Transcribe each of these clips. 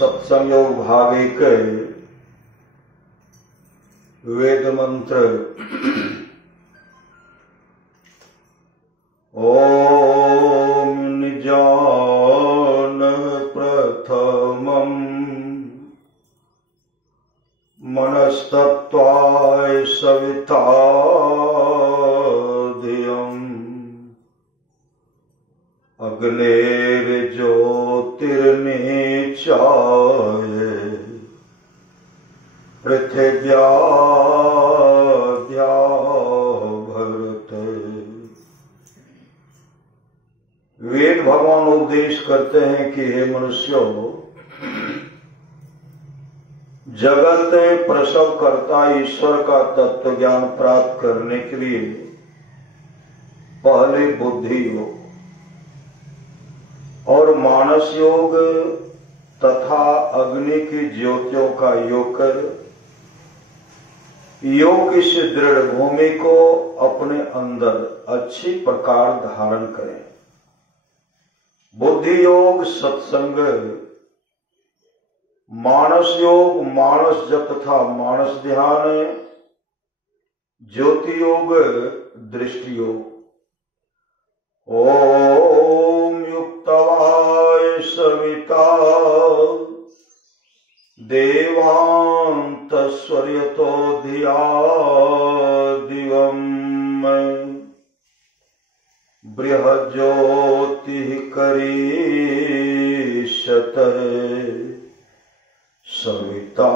सत्संग योग भाग 1 वेद मंत्र। ओम निजान प्रथमं मनस्तत्वाय सविता धियम् अग्नेर्ज्योतिर्निचाय पृथिव्याद्या भरत। वेद भगवान उपदेश करते हैं कि हे मनुष्यों, जगत प्रसव करता ईश्वर का तत्व ज्ञान प्राप्त करने के लिए पहले बुद्धि योग और मानस योग तथा अग्नि की ज्योतियों का योग कर योग इस दृढ़ भूमि को अपने अंदर अच्छी प्रकार धारण करें। बुद्धि योग सत्संग, मानस योग मानस जप तथा मानस ध्यान, ज्योति योग दृष्टि योग। ओम युक्तवाय सविता देवान्तस्वर्यतो धिया दिवम् बृहज्योतिः करीष्यतः सविता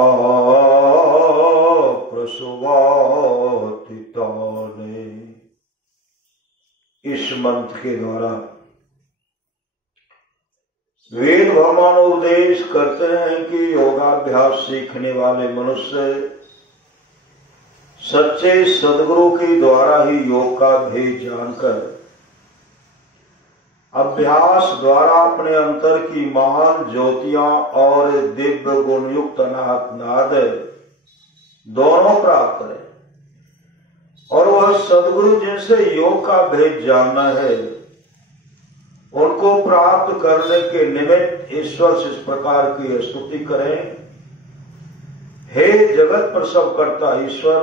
प्रसवाति ताने। इस मंत्र के द्वारा वेद भगवान उपदेश करते हैं कि योगाभ्यास सीखने वाले मनुष्य सच्चे सद्गुरु के द्वारा ही योग का भेद जानकर अभ्यास द्वारा अपने अंतर की महान ज्योतियां और दिव्य गुणयुक्त अनाहत नाद दोनों प्राप्त करें, और वह सद्गुरु जिनसे योग का भेद जानना है उनको प्राप्त करने के निमित्त ईश्वर से इस प्रकार की स्तुति करें। हे जगत प्रसव करता ईश्वर,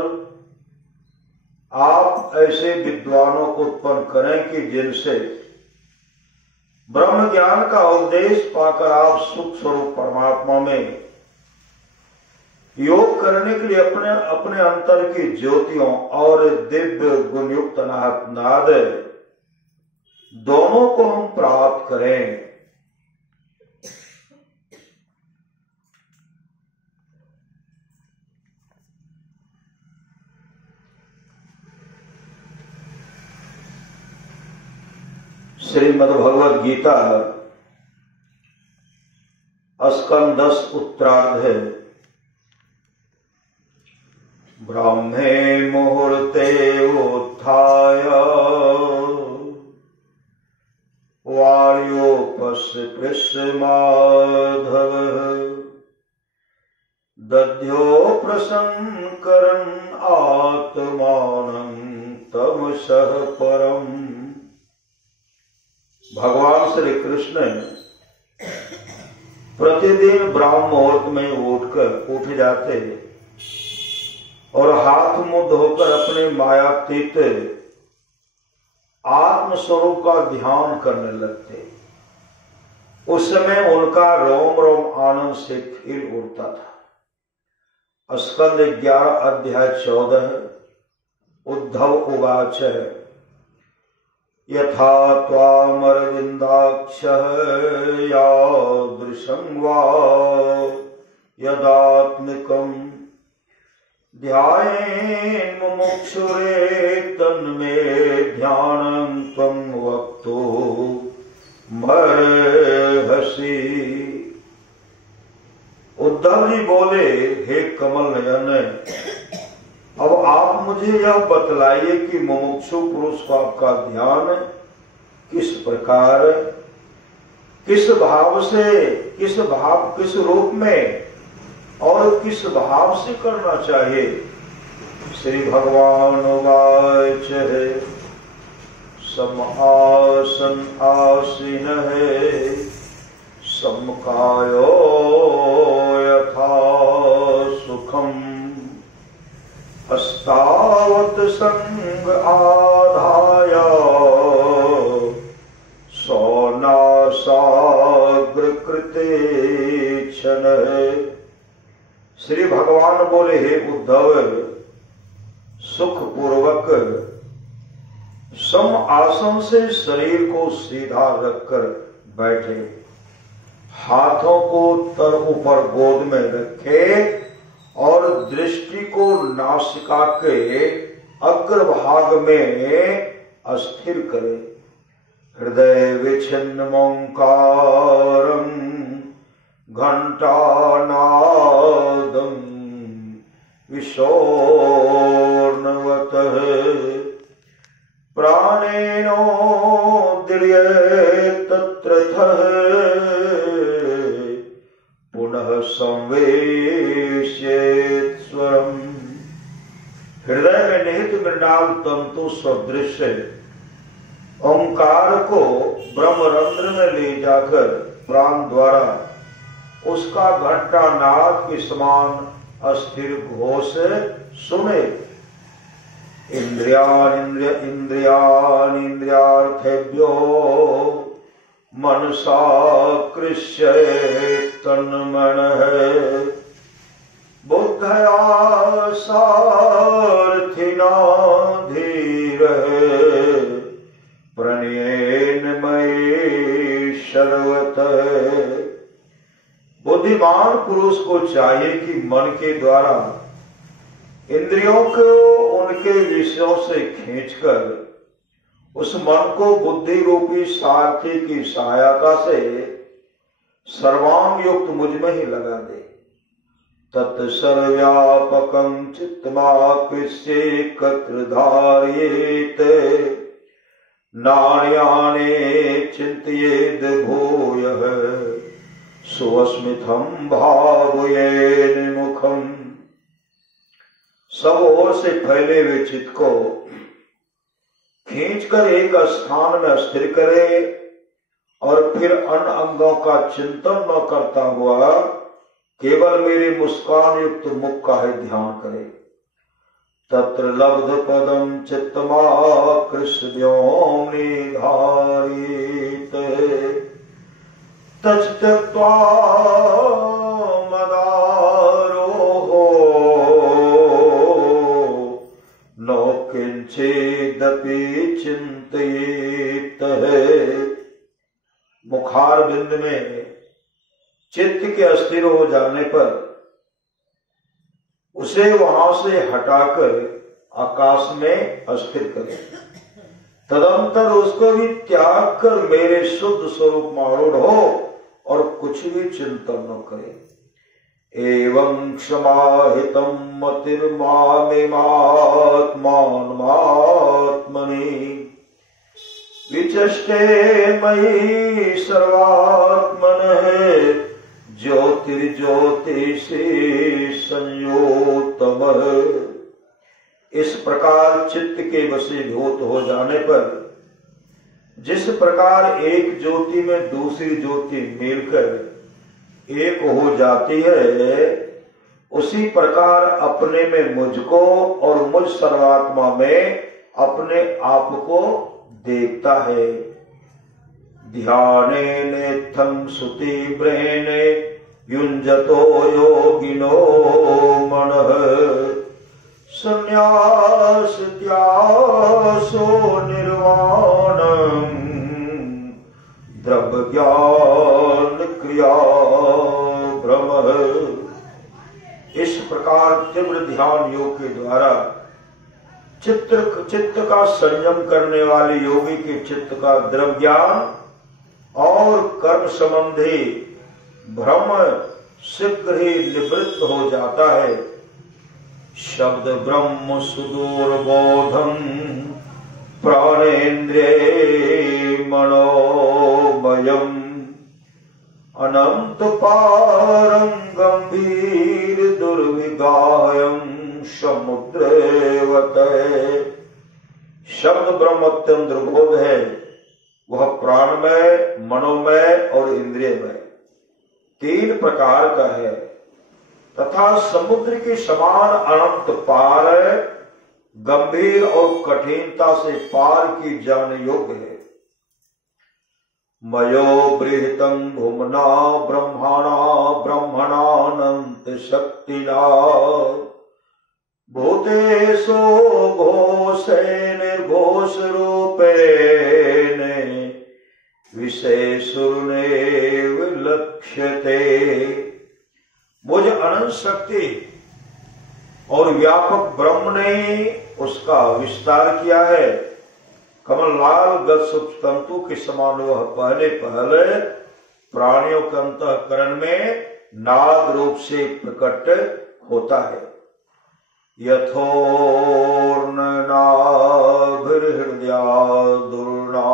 आप ऐसे विद्वानों को उत्पन्न करें कि जिनसे ब्रह्म ज्ञान का उपदेश पाकर आप सुख स्वरूप परमात्मा में योग करने के लिए अपने अंतर की ज्योतियों और दिव्य गुणयुक्त अनाहत नाद दोनों को हम प्राप्त करें। श्रीमद् भगवद गीता स्कंद 10 उत्तरार्ध है। ब्राह्मे मुहूर्ते उत्थाय वार्योपस्पृश्य माधव दध्यो प्रसंकरन् आत्मानं तमसः परम्। भगवान श्री कृष्ण प्रतिदिन ब्राह्म मुहूर्त में उठ जाते और हाथ मुंह धोकर अपने मायातीत आत्म स्वरूप का ध्यान करने लगते। उस समय उनका रोम रोम आनंद से खिल उठता था। स्कंद 11 अध्याय 14। उद्धव उवाच यथा त्वामरविन्दाक्षः यादृशं वा यदात्मिकम् ध्यायेन् मुमुक्षुरेतन्मे ध्यानं त्वं वक्तुमर्हसि। उद्धव जी बोले, हे कमल नयन, अब आप मुझे यह बतलाइए कि मुमुक्षु पुरुष को आपका ध्यान किस प्रकार, किस भाव से, किस रूप में और किस भाव से करना चाहिए। श्री भगवान वाच है सम आसन आसीन है समकायो सुखम अस्तावत संग आधाय सौनासाग्र कृते क्षण। श्री भगवान बोले, हे उद्धव, सुख पूर्वक सम आसन से शरीर को सीधा रखकर बैठे, हाथों को तर ऊपर गोद में रखे और दृष्टि को नासिका के अग्रभाग में अस्थिर करे। हृदय विच्छिन्न ओंकारं घंटानादं विशोर्णवतः प्राणेनोदीर्येत तत्रतः पुनः संवेश्येत स्वरम्। हृदय में निहित मृणाल तंतु सदृश ओंकार को ब्रह्मरंध्र में ले जाकर प्राण द्वारा उसका घंटा नाद के समान अस्थिर घोष सुने। इंद्रियार्थेभ्यो मनसा कृष्य तन्मनः बुद्धया सारथिना धीरः प्रणयेन मयि सर्वतः। बुद्धिमान पुरुष को चाहिए कि मन के द्वारा इंद्रियों को उनके विषयों से खींचकर उस मन को बुद्धि रूपी सारथी की सहायता से सर्वांग युक्त मुझ में ही लगा दे। तत्सर्वव्यापकं चित्तमाकृष्येकत्र धारयेत नान्याने चिन्तयेद् भूयः स्वस्मितं भावयेन मुखम्। सब ओर से फैले हुए चित्त को खींचकर एक स्थान में स्थिर करे और फिर अन्य अंगों का चिंतन न करता हुआ केवल मेरे मुस्कान युक्त मुख का ही ध्यान करे। तत्र लब्ध पदम चित्तमाकृष्योम्नि धारित तच्त्यक्त्वा मदारोहो नो किंचिदपि चिंतयेत। मुखार बिंद में चित्त के अस्थिर हो जाने पर उसे वहां से हटाकर आकाश में अस्थिर करे। तदंतर उसको भी त्याग कर मेरे शुद्ध स्वरूप में आरूढ़ हो और कुछ भी चिंतन न करे। एवं क्षमाहितं मतिर्मामेमात्मात्मनि विचष्टे मयि सर्वात्मनः ज्योतिर्ज्योतिषे संयोतमः। इस प्रकार चित्त के वशीभूत हो जाने पर जिस प्रकार एक ज्योति में दूसरी ज्योति मिलकर एक हो जाती है, उसी प्रकार अपने में मुझको और मुझ सर्वात्मा में अपने आप को देखता है। ध्याने नेत्थं सुतीव्रेणे युञ्जतो योगिनो मनः संन्यास त्यासो निर्वाणम् द्रव्य ज्ञान क्रिया भ्रमः। इस प्रकार तीव्र ध्यान योग के द्वारा चित्त का संयम करने वाले योगी के चित्त का द्रव्य ज्ञान और कर्म संबंधी भ्रम शीघ्र ही निवृत्त हो जाता है। शब्द ब्रह्म सुदूरबोधम प्राणेन्द्रिये मनोमयम् अनंत पारं गंभीर दुर्विगाहयम् समुद्रेवत। शब्द ब्रह्म अत्यंत दुर्बोध है, वह प्राणमय, मनोमय और इंद्रियमय तीन प्रकार का है। तथा समुद्र के समान अनंत पार है, गंभीर और कठिनता से पार की जाने योग्य है। मयो बृहतं भुमना ब्रह्मणा ब्रह्मणानंत शक्तिना भूतेषु घोषे निर्घोष रूपेण विशेषुर्नैव लक्ष्यते। मुझ अनंत शक्ति और व्यापक ब्रह्म ने उसका विस्तार किया है। कमल लाल गत तंतु के समान वह पहले प्राणियों के अंतःकरण में नाद रूप से प्रकट होता है। यथोर्नाभिर्हृदयादुर्ना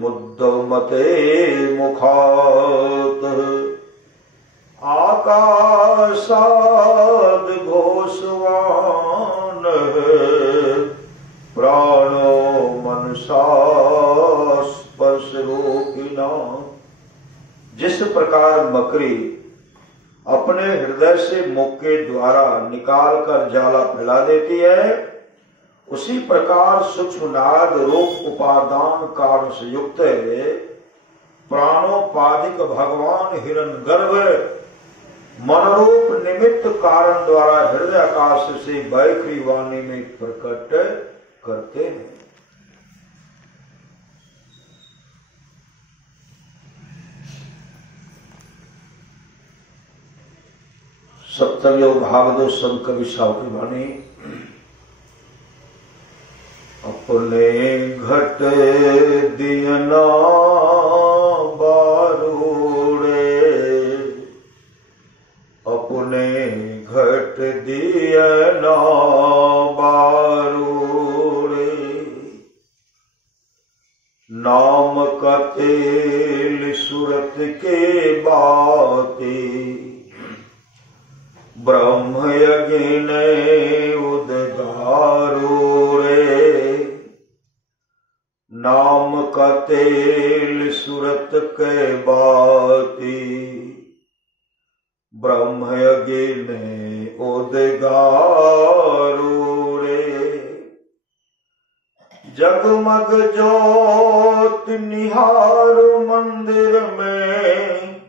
मुद्दमते मुखात् आकाशाद घोषवान प्राणो मनसा स्पर्श रूपिणा। जिस प्रकार मकड़ी अपने हृदय से मुख के द्वारा निकालकर जाला फैला देती है, उसी प्रकार सूक्ष्म नाद रूप उपादान कारण से युक्त प्राणोपाधिक भगवान हिरण्यगर्भ मनरूप निमित्त कारण द्वारा हृदय आकाश से बैखरी वाणी में प्रकट करते हैं। सप्तम योग भागवत संत कवि साहु की वाणी। अपने घट दियना बारूड़े, अपने घट दियना बारूड़े, नाम का तेल सूरत के बाती ब्रह्म यज्ञ उद्गारूड़े। नाम का तेल सूरत के बाती ब्रह्म यज्ञ उद्गारूड़े। जगमग ज्योत निहारू मंदिर में,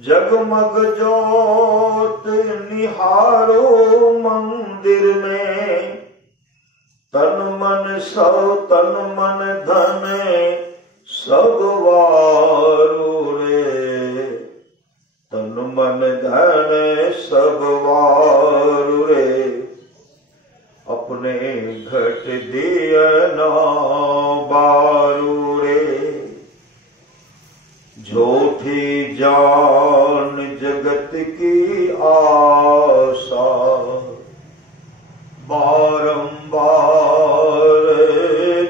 जगमग ज्योत निहारो मंदिर में, तन मन सब तन मन धन सब वारू रे, तन मन धन सब वारू रे। अपने घट दियना बारू रे, झूठी जान जगत की आशा बारंबार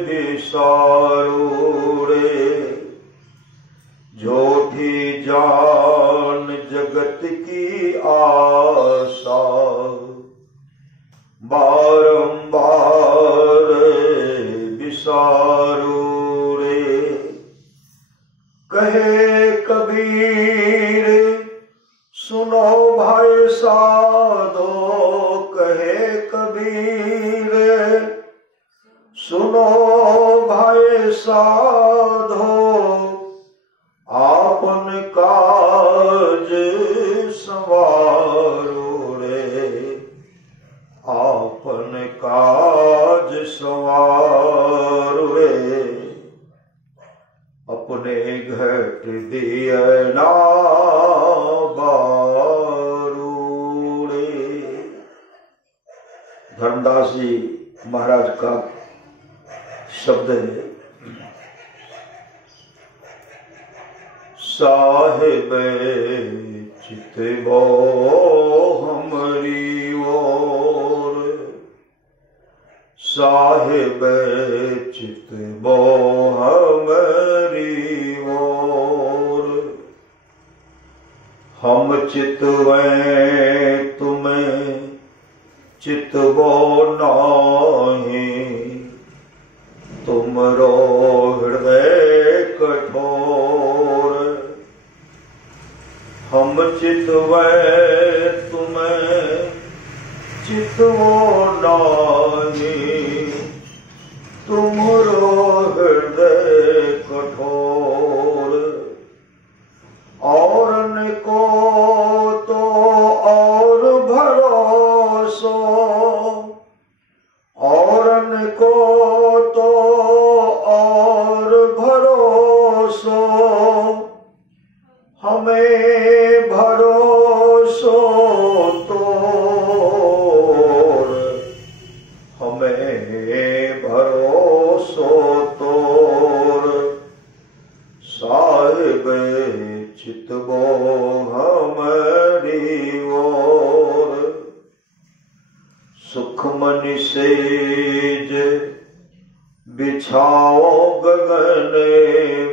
बिसारू रे। झूठी जान जगत की आशा बारंबार बिसारू रे। कहे कबीर सुनो भाई साधो, कहे कबीर सुनो भाई साधो, आपन काज संवारो रे, आपन काज संवारो रे। अपने घट दियना बारूड़े। धर्मदास जी महाराज का शब्द है। साहिब चितबो हमरी ओर, साहिब चितबो हमरी ओर। हम चितवें तुम्हें चितबो नाही, तुमरो हृदय कठोर। हम चितवै तुम्हें चितवो नाहि, तुमरो हृदय कठोर। औरन को तो और भरोसो, औरन को तो और भरोसो, हमें भरोसो तोर, हमें भरोसो तोर। साहिब चितवो हमारी ओर, सुखमनि सेज बिछाओ गगन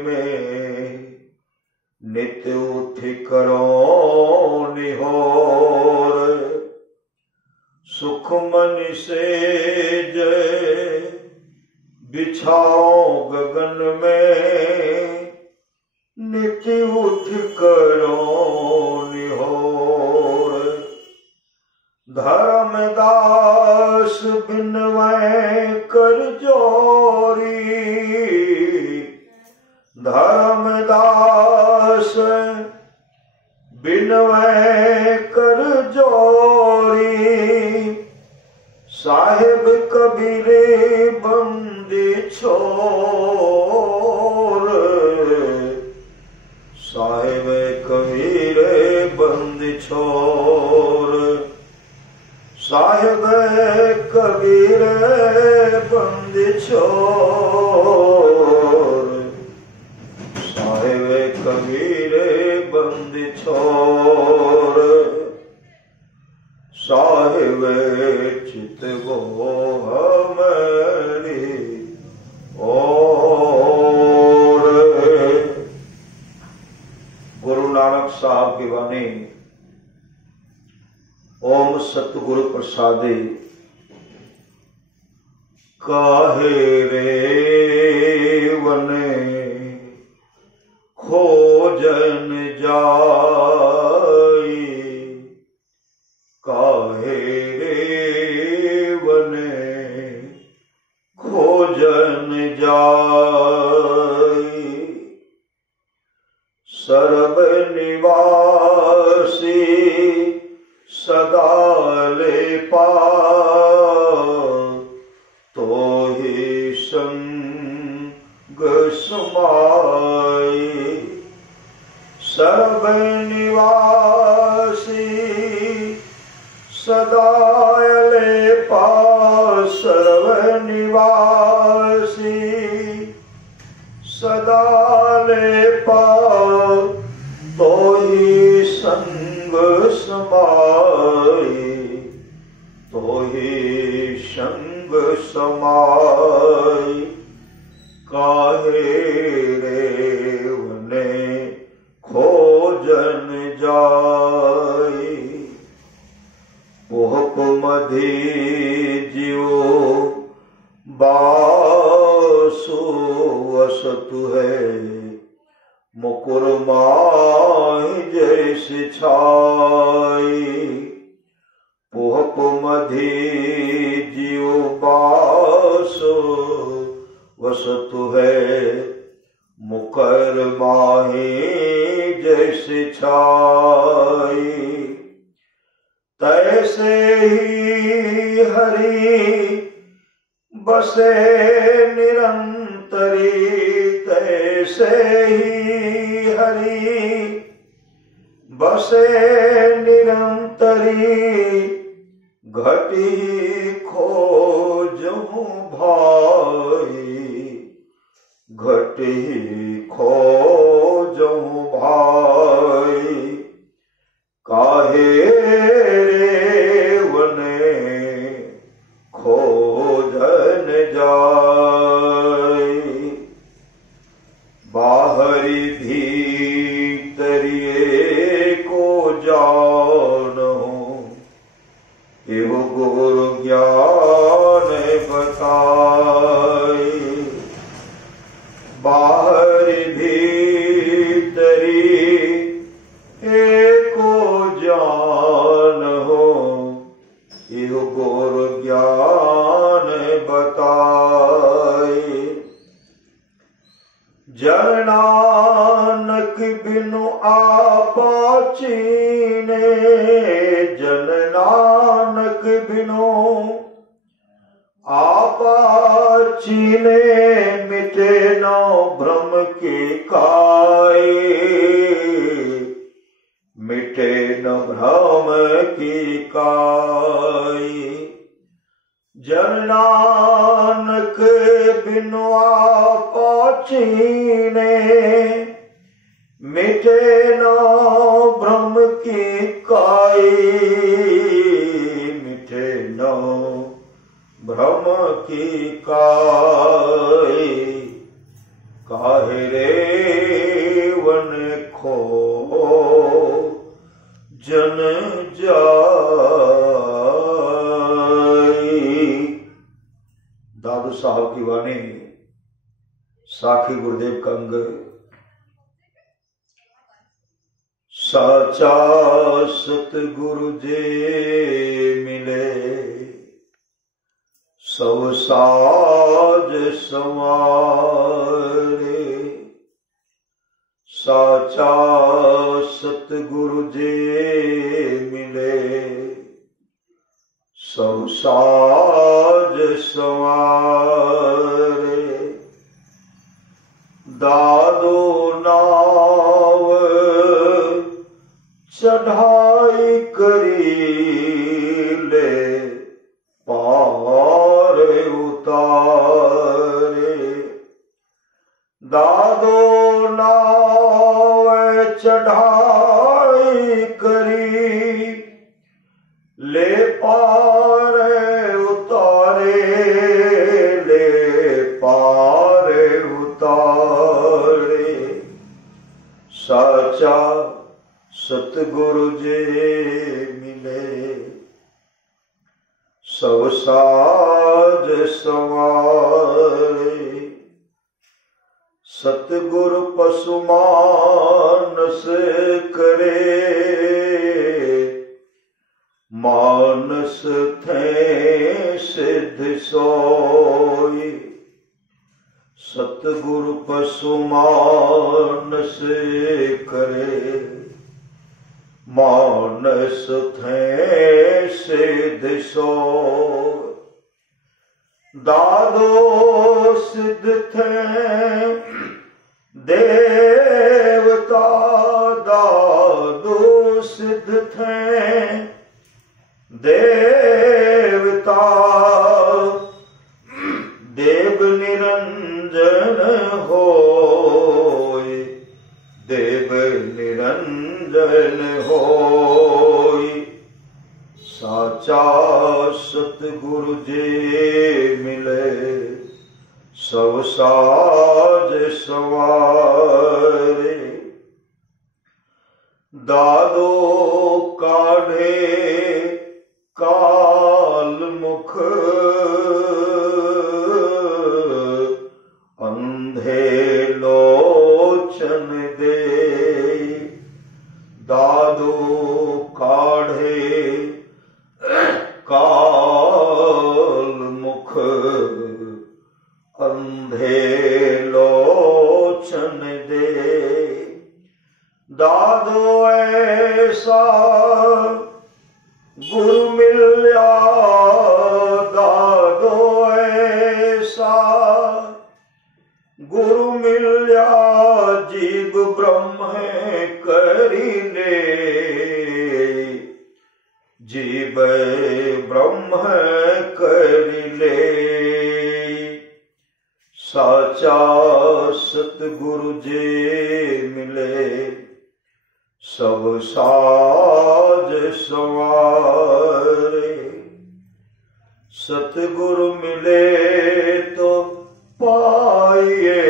में, नित उठ करो निहोर। सुखमनि सेज बिछाओ गगन में, नित उठ करो निहोर। धर्मदास बिनवै कर जोरी, धर्मदास बिनवै कर जोरी। साहिब कबीरे बंदी छोर, साहिब कबीरे बंदी छोर। साहिब कबीरे बंदी छोर, साहिब कबीरे बंदी छोर। साहिब चितवो हमारी ओर। गुरु नानक साहब की वाणी। ओम सतगुरु प्रसादे। काहे रे वने खोजन जाई, काहे रे वने खोजन जाई। सर्व निवासी सदा लेपा, तो ही संग समाई। सर्व निवासी सदा लेपा, सर्व निवासी सदा लेपा, तो ही संग समाई, तो ही संग समाई। काहे रे वने खोजन जाई। पोहक मधी जियो बासु असतु है, मुकुर माहि जैसी छाई। पोहक मधी जियो बासु वसतु है, मुकर माहि जैसी छाई। तैसे ही हरि बसे निरंतरी, तैसे ही हरि बसे निरंतरी। घटी खोजहु भाई, घटी खोजहु भाई। काहे रे वने खोजन जाई। बाहरी भीतरिए को जानो, एवं गुरु ज्ञान बताई। बाहरी भीतरी एको जन नानक बिनु आपा चीने, जन नानक बिनु आपा चीने, मिटे न भ्रम के काए, मिटे न भ्रम की काई। जन नानक बिनु आपा चीने, मिटे न भ्रम की काई, मिटे न भ्रम की काई। काहे रे वन खो जन जाई। दादू साहब की वाणी, साखी गुरुदेव का अंग। साचा सतगुरु जे मिले, सब साज संवारे। साचा सतगुरु जे मिले, सब साज संवारे। दादो नाव चढ़ाई करी ले, पार उतारे। दादो नाव चढ़ाई करी ले, पार उतारे, ले पार उतारे। साचा सतगुरु जे मिले, सब साज संवारे। सतगुरु पशु मानस करे, मानस थे सिद्ध सोई। सतगुरु पशु मानस करे, मानस थे सिद्ध सोई। दादो सिद्ध थे देवता, दादो सिद्ध थे देवता। देव निरंजन होय, देव निरंजन होय। साचा सतगुरु जे मिले, सब साज संवारे। दादो काढ़े काल मुख, अंधे लोचन दे। दादो काढ़े काल मुख, अंधे लोचन दे। दादो ऐसा गुरु मिल्या, दादो ऐसा गुरु मिल्या, जीव ब्रह्म करी ले, जीव ब्रह्म करी ले। साचा सतगुरु जे मिले, सब साज संवारे। सतगुरु मिले तो पाइए,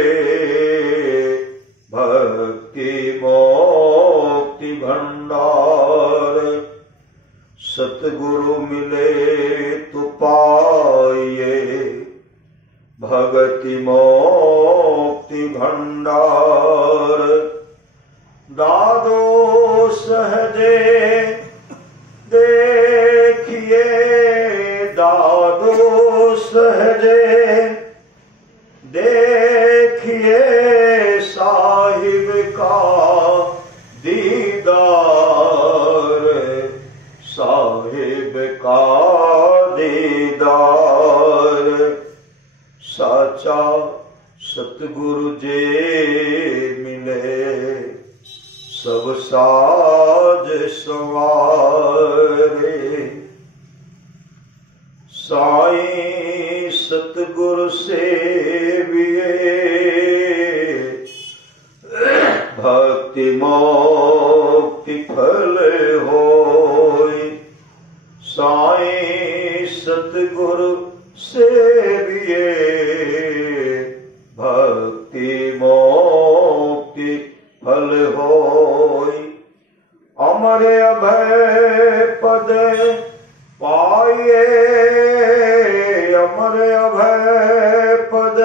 भक्ति मोक्ति भंडार। सतगुरु मिले तो पाइए, भक्ति मोक्ति भंडार। दादो सहजे देखिए, दादो सहजे देखिए, सतगुरु जे मिले सब साज सवारे। साईं सतगुरु सेविए भक्ति मोक्ति फल होय। साईं सतगुरु सेविए भक्ति मोक्ति फल होय। अमर अभय पद पाइए अमर अभय पद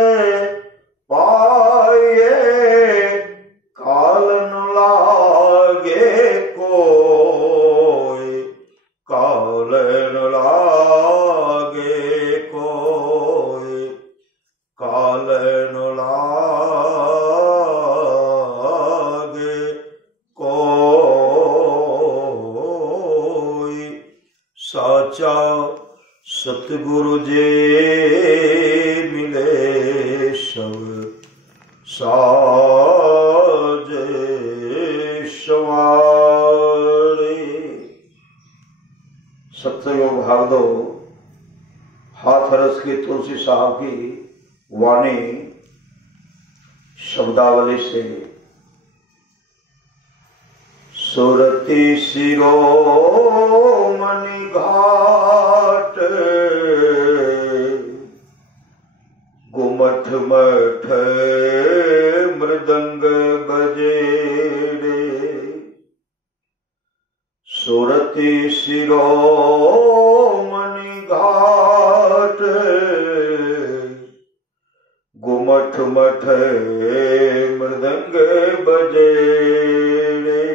पाइए। काल न लागे कोय काल न लागे कोय काल न लागे कोय। साचा सतगुरु जे मिले सब साज सवारे। सत्सयोग भागदो हाथरस की तुलसी साहब की वाणी शब्दावली से। सुरति शिरोमणि घाट गुमठ मठ मृदंग बजेरे। सुरति शिरोमणि घाट गुमठ मठ मृदंग बजेरे।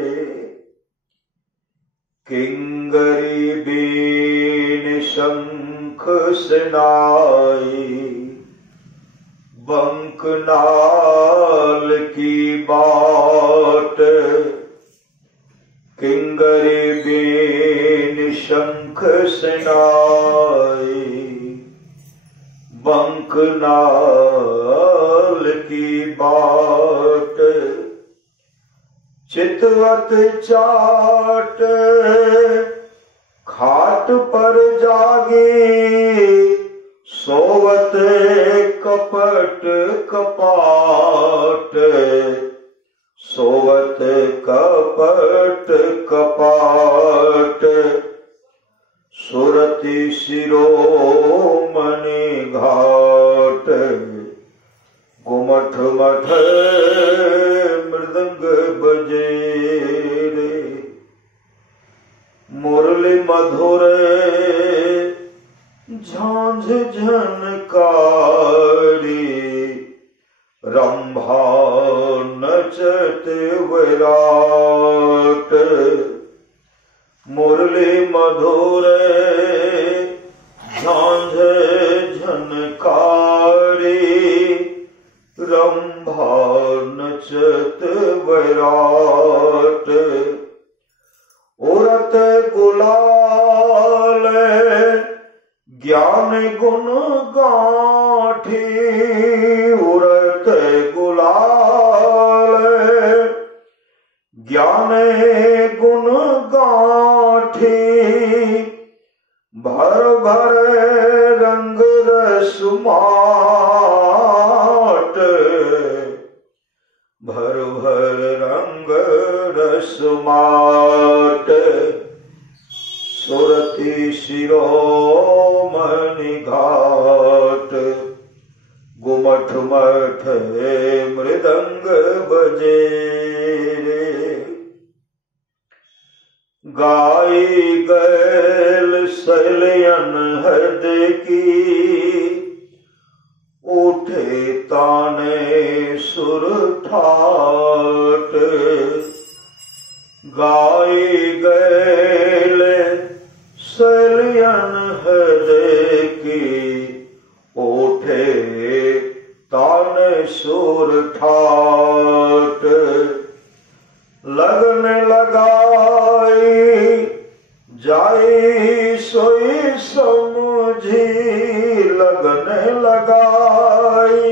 किंगरी बीन शंख सुनाई बंकनाल की बाट। किंगरी बीन शंख सुनाई बंकनाल की बाट। चितवत चाट खाट पर जागी सोवत कपट कपाट। सोवत कपट कपाट। सुरति शिरोमणि घाट गुमठ मठ मृदंग बजेरे। मुरली मधुर झांझ झनकारी रंभा नचत विराट। मुरली मधुर झांझ झनकारी रंभा नचत विराट। उरत गुलाल ज्ञान गुण गाठी। उरत गुलाल ज्ञान गुण गाठी। भर भर रंग रसमाट। भर भर रंग रसमाट। सुरति शिरोमणि घाट गुमठ मठ मृदंग बजेरे। गाई गैल सैलयन हद की उठे ताने सुर ठाट। गाई गैल सैलयन हद की उठे ताने सुर ठाट। लगन लगाई जाई सोई समझी। लगन लगाई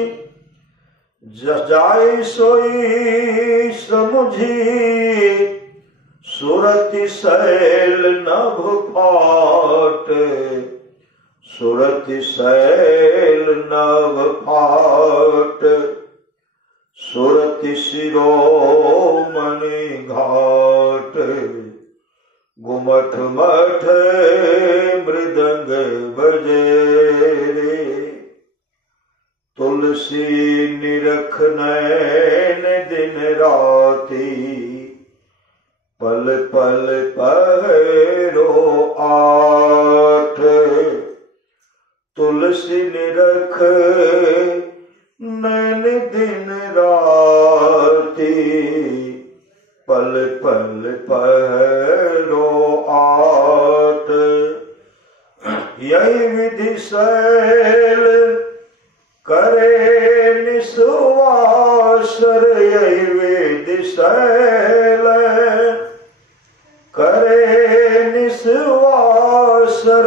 जाय सोई समुझी सुरति शैल नभ फाट, सुरति शैल नभ फाट, सुरति शिरोमणि घाट, गुमठ मठ मृदंग बजे रे, तुलसी निरख नैन दिन राती, पल पल पहरो आठ, तुलसी निरख नैन दिन राती, पल पल पहरो आठ, यही विधि शैल करे निस्वासर, यही विधि शैल करे निस्वासर,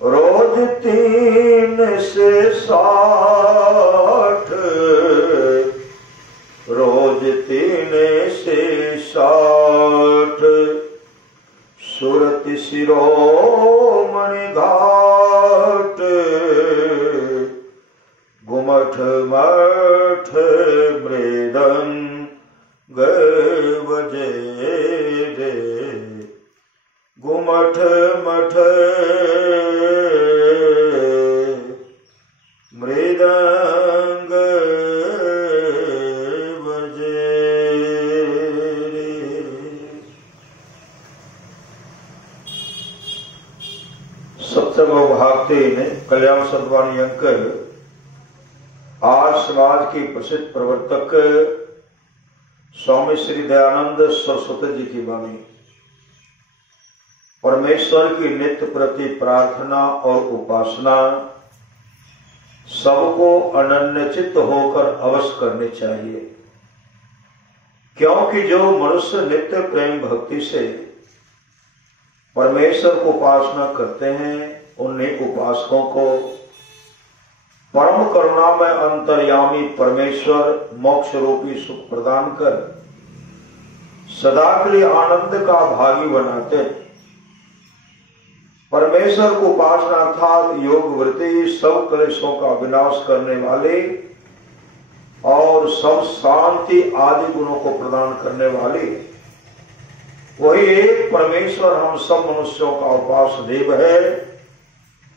रोज 3 से 60, रोज 3 से 60, सुरति शिरोमणि घाट, गुमठ मठ मृदंग बजे रे, गुमठ मठ मृदंग बजे रे। सप्तम भाग 3 कल्याण सद्वाणी अंक। आज समाज के प्रसिद्ध प्रवर्तक स्वामी श्री दयानंद सरस्वती जी की वाणी। परमेश्वर की नित्य प्रति प्रार्थना और उपासना सबको अनन्यचित्त होकर अवश्य करनी चाहिए, क्योंकि जो मनुष्य नित्य प्रेम भक्ति से परमेश्वर को उपासना करते हैं, उन्हीं उपासकों को परम करुणा में अंतर्यामी परमेश्वर मोक्ष रूपी सुख प्रदान कर सदा के लिए आनंद का भागी बनाते हैं। परमेश्वर को उपासना अर्थात योग वृत्ति सब क्लेशों का विनाश करने वाले और सब शांति आदि गुणों को प्रदान करने वाले वही एक परमेश्वर हम सब मनुष्यों का उपास्य देव है।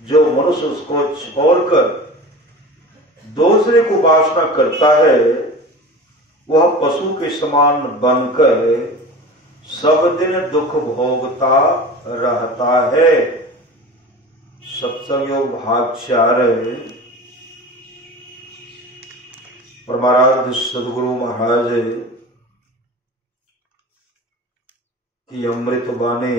जो मनुष्य उसको छोड़कर दूसरे को उपासना करता है, वह पशु के समान बनकर सब दिन दुख भोगता रहता है। सत्संग योग भाग 4 परमाराध्य सदगुरु महाराज की अमृत वाणी।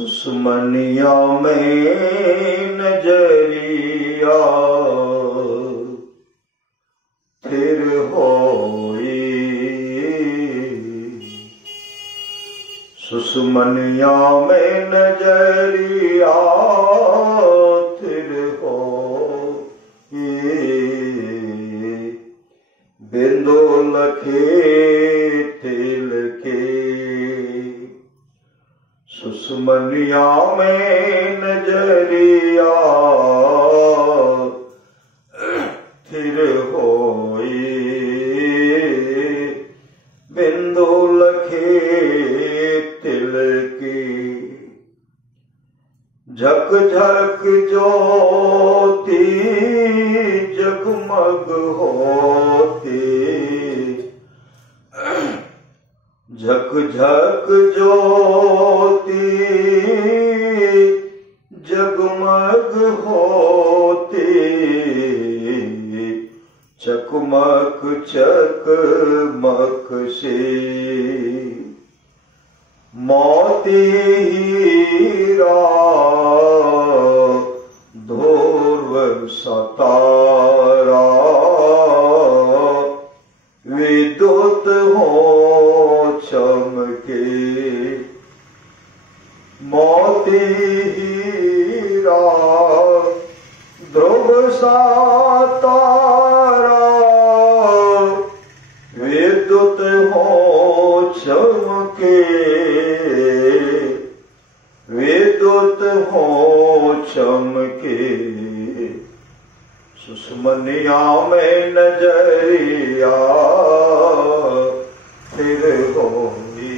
सुमनिया में नजरिया फिर होई, सुमनिया में नजरिया फिर होई, बिंदु लखे तिल के, सुमनिया में नजरिया फिर होई, बिंदु लखे तिल की, झक झक ज्योति जगमग होती, झक झक ज्योति जगमग होती, चकमक चकमक से मोती हीरा धूर्व सतारा, विद्युत हो चमके, मोती हीरा ध्रुव सा तारा, विद्युत हो चमके, विद्युत हो चमके, सुषमनिया में नजरिया फिर होई,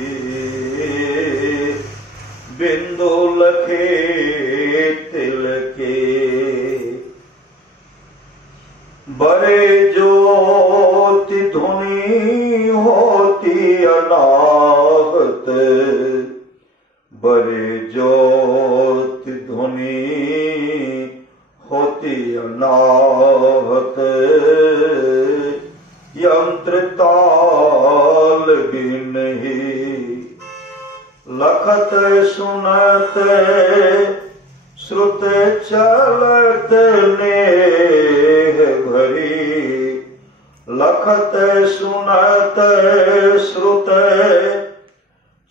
बिंदु लखे तिलके, बड़े ज्योति धुनी होती अनाहत, बड़े ज्योति धुनी होती अनाहत, यंत्र ताल बिन ही लखत सुनत, श्रुत चलत नेह भरी, लखत सुनत श्रुत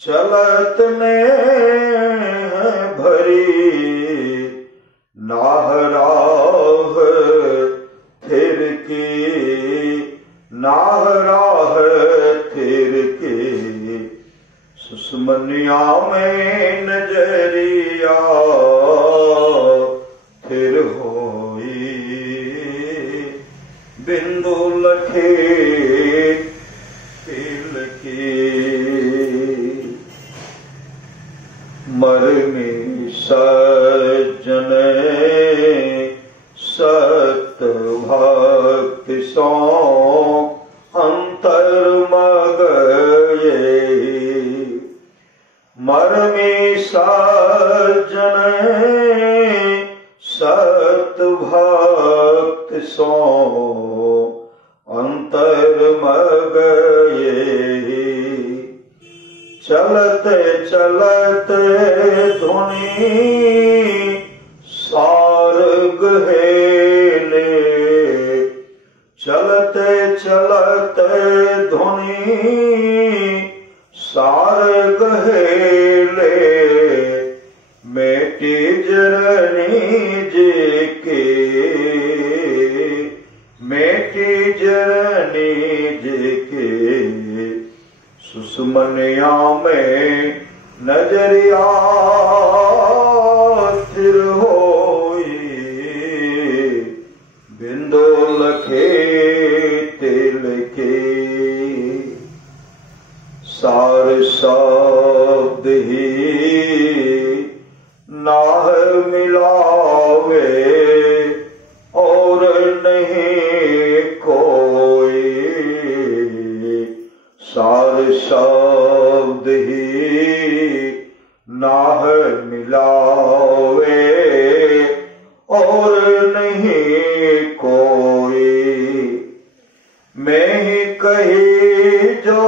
चलत नेह भरी, नाहराह थिर की, नाहराह थिर की, सुषमनिया में नजरिया फिर होई, बिंदु लखे तिलके, मरमी सज्जन सत भक्ति सो अंतर मगये, मरमी सज्जन सत भक्त सो अंतर मगये, चलते चलते धुनी सारग हेले, चलते चलते धुनी सारग हेले, मेटी जरनी जी के, मेटी जरनी जी के, सुषमनिया में नजरिया थिर होई, बिंदु लखे तिलके, सार शब्द ही नाह मिलावे, और नहीं कोई, सार शब्द ही नाह मिलावे, और नहीं कोई, मैं ही कही जो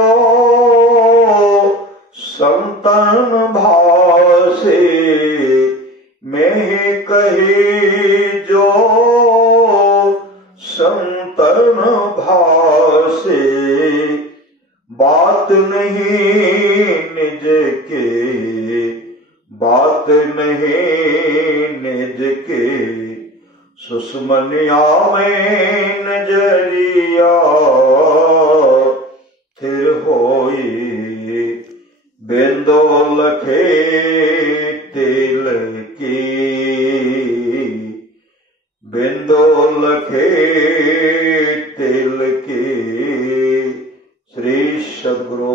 संतन भासे, मैं ही कही जो संतन भासे, बात नहीं निज के, बात नहीं निज के, सुषमनिया में नजरिया थिर होई, बिंदु लखे तिलकी, बिंदु लखे तिलकी। श्री सद्गुरु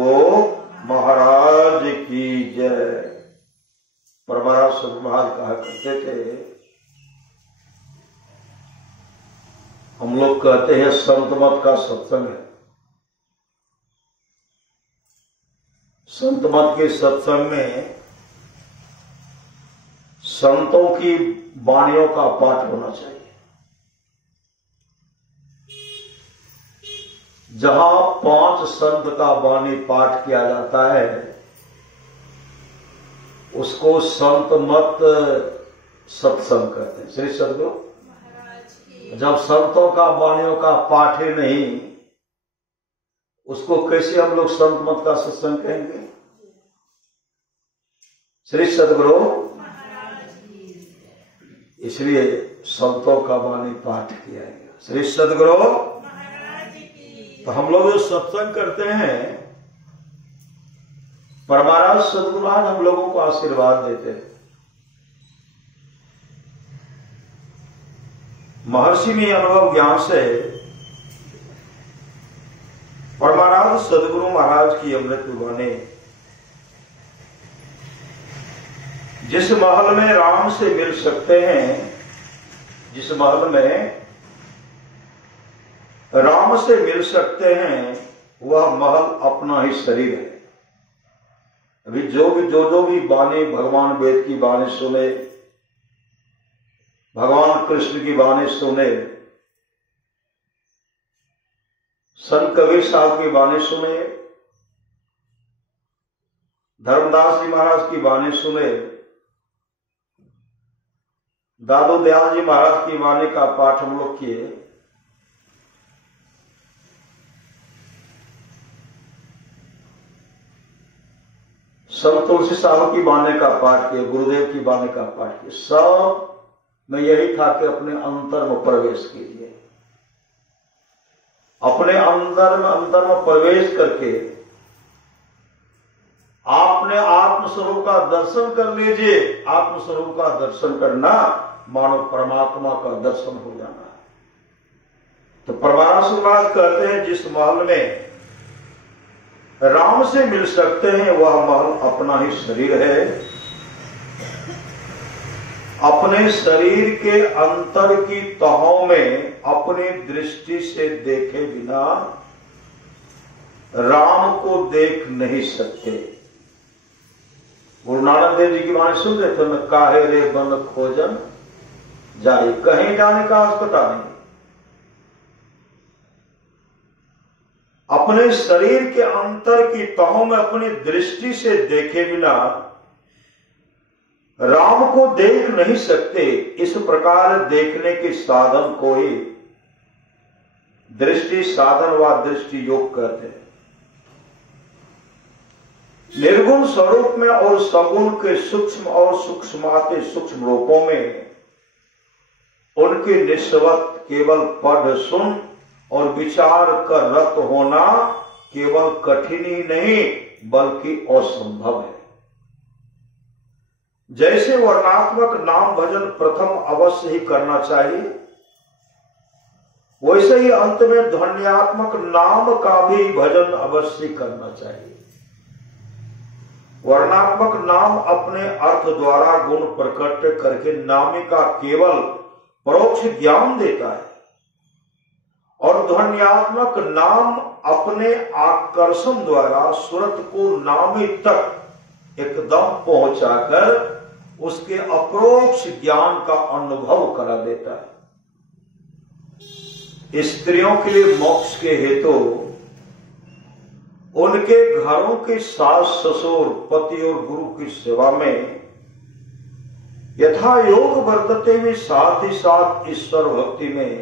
महाराज की जय। परमाराज सद्गुरु कहा करते थे, हम लोग कहते हैं संत मत का सत्संग है। संत मत के सत्संग में संतों की वाणियों का पाठ होना चाहिए। जहां 5 संत का वाणी पाठ किया जाता है उसको संत मत सत्संग कहते हैं। श्री सद्गुरु जब संतों का वाणियों का पाठ ही नहीं, उसको कैसे हम लोग संत मत का सत्संग कहेंगे? श्री सद्गुरु। इसलिए संतों का वाणी पाठ किया गया। श्री सद्गुरु। तो हम लोग जो सत्संग करते हैं, परमाराज सद्गुरु आज हम लोगों को आशीर्वाद देते हैं। महर्षि में अनुभव ज्ञान से परमाराज सद्गुरु महाराज की अमृत वाणी, जिस महल में राम से मिल सकते हैं, जिस महल में राम से मिल सकते हैं, वह महल अपना ही शरीर है। अभी जो भी वाणी, भगवान वेद की वाणी सुने, भगवान कृष्ण की वाणी सुने, संत कबीर साहब की वाणी सुने, धर्मदास जी महाराज की वाणी सुने, दादू दयाल जी महाराज की वाणी का पाठ हम लोग किए, संत तुलसी साहब की वाणी का पाठ किए, गुरुदेव की वाणी का पाठ किए। सब में यही था कि अपने अंतर में प्रवेश कीजिए। अपने अंदर में प्रवेश करके आपने आत्मस्वरूप का दर्शन कर लीजिए। आत्मस्वरूप का दर्शन करना मानो परमात्मा का दर्शन हो जाना है। तो परमाराज महाराज कहते हैं, जिस महल में राम से मिल सकते हैं, वह महल अपना ही शरीर है। अपने शरीर के अंतर की तहों में अपनी दृष्टि से देखे बिना राम को देख नहीं सकते। गुरु नानक देव जी की वाणी सुन रहे थे, मैं काहे रे बन खोजन जाए, कहीं जाने का अस्पताल नहीं। अपने शरीर के अंतर की तहों में अपनी दृष्टि से देखे बिना राम को देख नहीं सकते। इस प्रकार देखने के साधन को ही दृष्टि साधन व दृष्टि योग कहते हैं। निर्गुण स्वरूप में और सगुण के सूक्ष्म और सूक्ष्माति सूक्ष्म रूपों में उनके निस्वत केवल पढ़ सुन और विचार कर रत होना केवल कठिन ही नहीं बल्कि असंभव है। जैसे वर्णात्मक नाम भजन प्रथम अवश्य ही करना चाहिए, वैसे ही अंत में ध्वन्यात्मक नाम का भी भजन अवश्य करना चाहिए। वर्णात्मक नाम अपने अर्थ द्वारा गुण प्रकट करके नामी का केवल परोक्ष ज्ञान देता है, और ध्वन्यात्मक नाम अपने आकर्षण द्वारा सुरत को नामी तक एकदम पहुंचाकर उसके अप्रोक्ष ज्ञान का अनुभव करा देता है। स्त्रियों के लिए मोक्ष के हेतु उनके घरों के सास ससुर पति और गुरु की सेवा में यथा योग बरतते हुए साथ ही साथ ईश्वर भक्ति में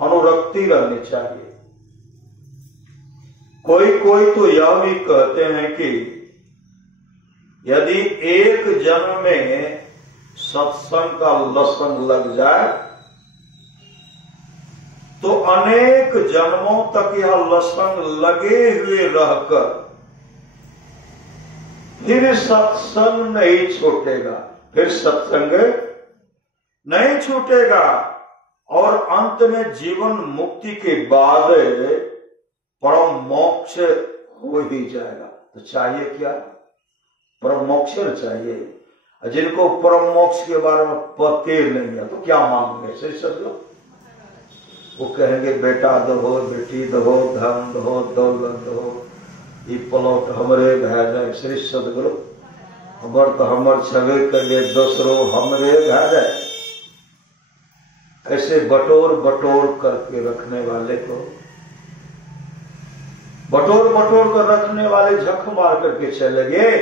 अनुरक्ति रहनी चाहिए। कोई तो यह भी कहते हैं कि यदि एक जन्म में सत्संग का लसन लग जाए तो अनेक जन्मों तक यह लसन लगे हुए रहकर फिर सत्संग नहीं छूटेगा, फिर सत्संग नहीं छूटेगा, और अंत में जीवन मुक्ति के बाद परम मोक्ष हो ही जाएगा। तो चाहिए क्या? परम मोक्ष चाहिए। जिनको परम मोक्ष के बारे में पता नहीं है तो क्या मांगेंगे? सही सत्य वो कहेंगे बेटा दहो, बेटी दहो, धन दहो, दौलत दहो, ये पलौट हमरे भै जाए। श्री सदगुरु हमर तो हमर छवे करिए, दूसरो हमरे भै जाए। ऐसे बटोर बटोर करके रखने वाले को, बटोर बटोर कर रखने वाले झक मार करके चले गए।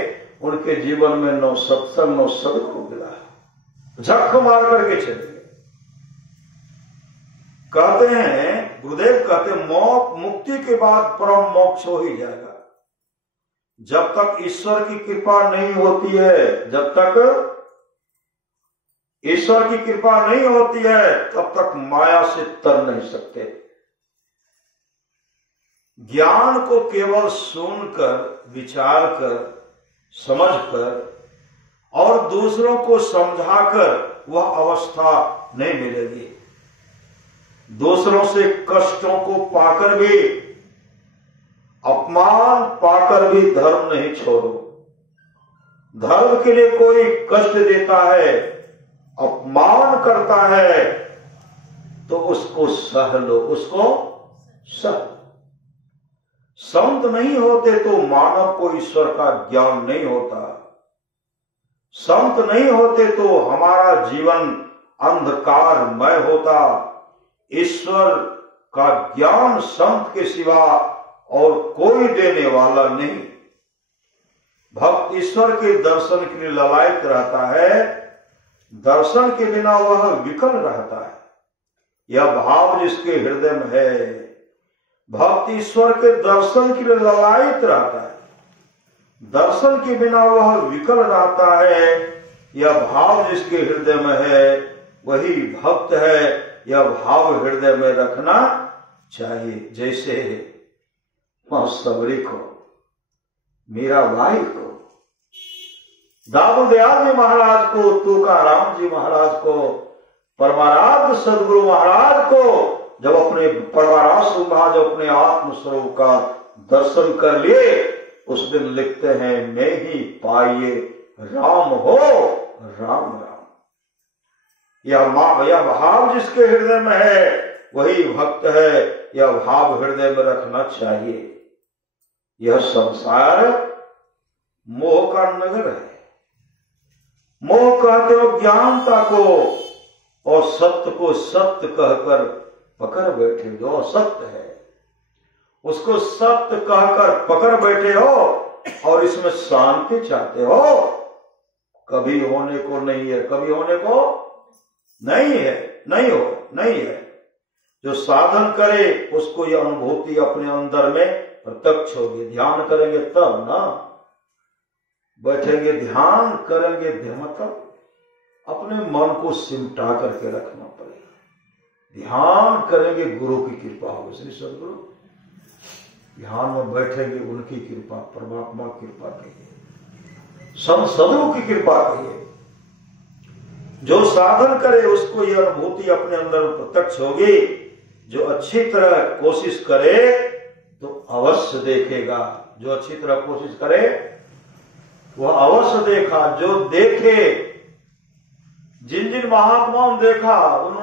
उनके जीवन में नो सत्संग नो सदगुरु मिला, झक मार करके चले गए। कहते हैं गुरुदेव कहते मुक्ति के बाद परम मोक्ष हो ही जाएगा। जब तक ईश्वर की कृपा नहीं होती है, जब तक ईश्वर की कृपा नहीं होती है, तब तक माया से तर नहीं सकते। ज्ञान को केवल सुनकर, विचार कर, समझकर और दूसरों को समझाकर वह अवस्था नहीं मिलेगी। दूसरों से कष्टों को पाकर भी, अपमान पाकर भी धर्म नहीं छोड़ो। धर्म के लिए कोई कष्ट देता है, अपमान करता है, तो उसको सह लो, उसको सह। संत नहीं होते तो मानव को ईश्वर का ज्ञान नहीं होता। संत नहीं होते तो हमारा जीवन अंधकारमय होता। ईश्वर का ज्ञान संत के सिवा और कोई देने वाला नहीं। भक्त ईश्वर के दर्शन के लिए ललायत रहता है, दर्शन के बिना वह विकल रहता है। यह भाव जिसके हृदय में है, भक्त ईश्वर के दर्शन के लिए ललायत रहता है, दर्शन के बिना वह विकल रहता है। यह भाव जिसके हृदय में है वही भक्त है। यह भाव हृदय में रखना चाहिए। जैसे मां सबरी को, मीराबाई को, दादू दयाल जी महाराज को, तुकाराम जी महाराज को, परमाराध्य सदगुरु महाराज को जब अपने परमाराध्य महाराज अपने आत्मस्वरूप का दर्शन कर लिए, उस दिन लिखते हैं, मैं ही पाइए राम हो राम राम। यह भाव जिसके हृदय में है वही भक्त है। यह भाव हृदय में रखना चाहिए। यह संसार मोह का नगर है। मोह कहते हो ज्ञानता को, और सत्य को सत्य कहकर पकड़ बैठे। जो सत्य है उसको सत्य कहकर पकड़ बैठे हो और इसमें शांति चाहते हो। कभी होने को नहीं है, कभी होने को नहीं है, नहीं है। जो साधन करे उसको यह अनुभूति अपने अंदर में प्रत्यक्ष होगी। ध्यान करेंगे तब ना, बैठेंगे ध्यान करेंगे, मतलब अपने मन को सिमटा करके रखना पड़ेगा। ध्यान करेंगे, गुरु की कृपा होगी। श्री सदगुरु ध्यान में बैठेंगे, उनकी कृपा, परमात्मा की कृपा कहिए, सदगुरु की कृपा कहिए। जो साधन करे उसको यह अनुभूति अपने अंदर प्रत्यक्ष होगी। जो अच्छी तरह कोशिश करे तो अवश्य देखेगा। जो अच्छी तरह कोशिश करे वह अवश्य देखा। जो देखे, जिन जिन महात्माओं ने देखा, उन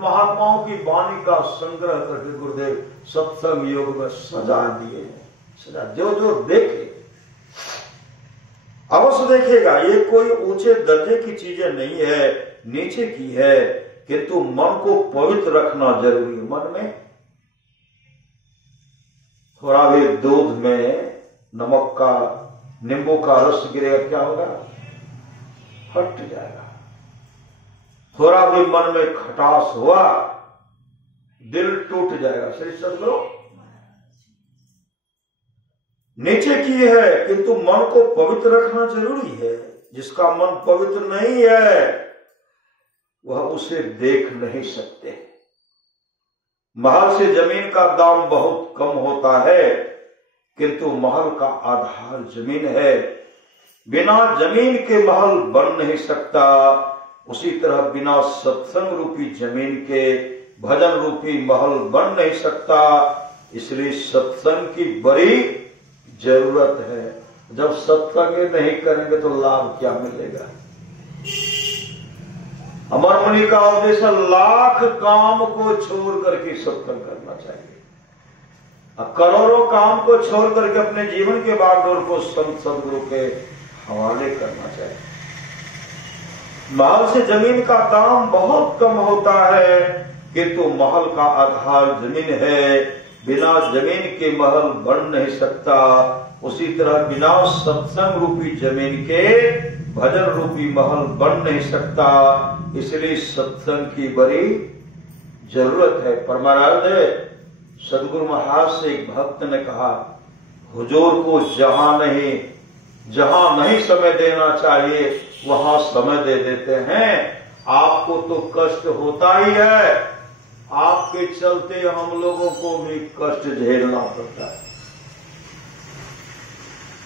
महात्माओं की वाणी का संग्रह करके गुरुदेव सत्संग योग में सजा दिए हैं। सजा जो देखे अवश्य देखेगा। ये कोई ऊंचे दर्जे की चीजें नहीं है, नीचे की है, किंतु मन को पवित्र रखना जरूरी है। मन में थोड़ा भी दूध में नमक का, नींबू का रस गिरेगा, क्या होगा? हट जाएगा। थोड़ा भी मन में खटास हुआ, दिल टूट जाएगा। श्री सदगुरु नीचे की है, किंतु मन को पवित्र रखना जरूरी है। जिसका मन पवित्र नहीं है वह उसे देख नहीं सकते। महल से जमीन का दाम बहुत कम होता है, किंतु महल का आधार जमीन है। बिना जमीन के महल बन नहीं सकता। उसी तरह बिना सत्संग रूपी जमीन के भजन रूपी महल बन नहीं सकता। इसलिए सत्संग की बड़ी जरूरत है। जब सत्संग नहीं करेंगे तो लाभ क्या मिलेगा? अमर मुनि का उपदेश, लाख काम को छोड़ करके सत्संग करना चाहिए। अब करोड़ों काम को छोड़ करके अपने जीवन के बागडोर को संत सदगुरु के हवाले करना चाहिए। महल से जमीन का दाम बहुत कम होता है, किंतु महल का आधार जमीन है। बिना जमीन के महल बन नहीं सकता। उसी तरह बिना सत्संग रूपी जमीन के भजन रूपी महल बन नहीं सकता। इसलिए सत्संग की बड़ी जरूरत है। पर महाराज सदगुरु महाराज से एक भक्त ने कहा, हुजूर को जहां नहीं समय देना चाहिए वहां समय दे देते हैं। आपको तो कष्ट होता ही है, आपके चलते हम लोगों को भी कष्ट झेलना पड़ता है।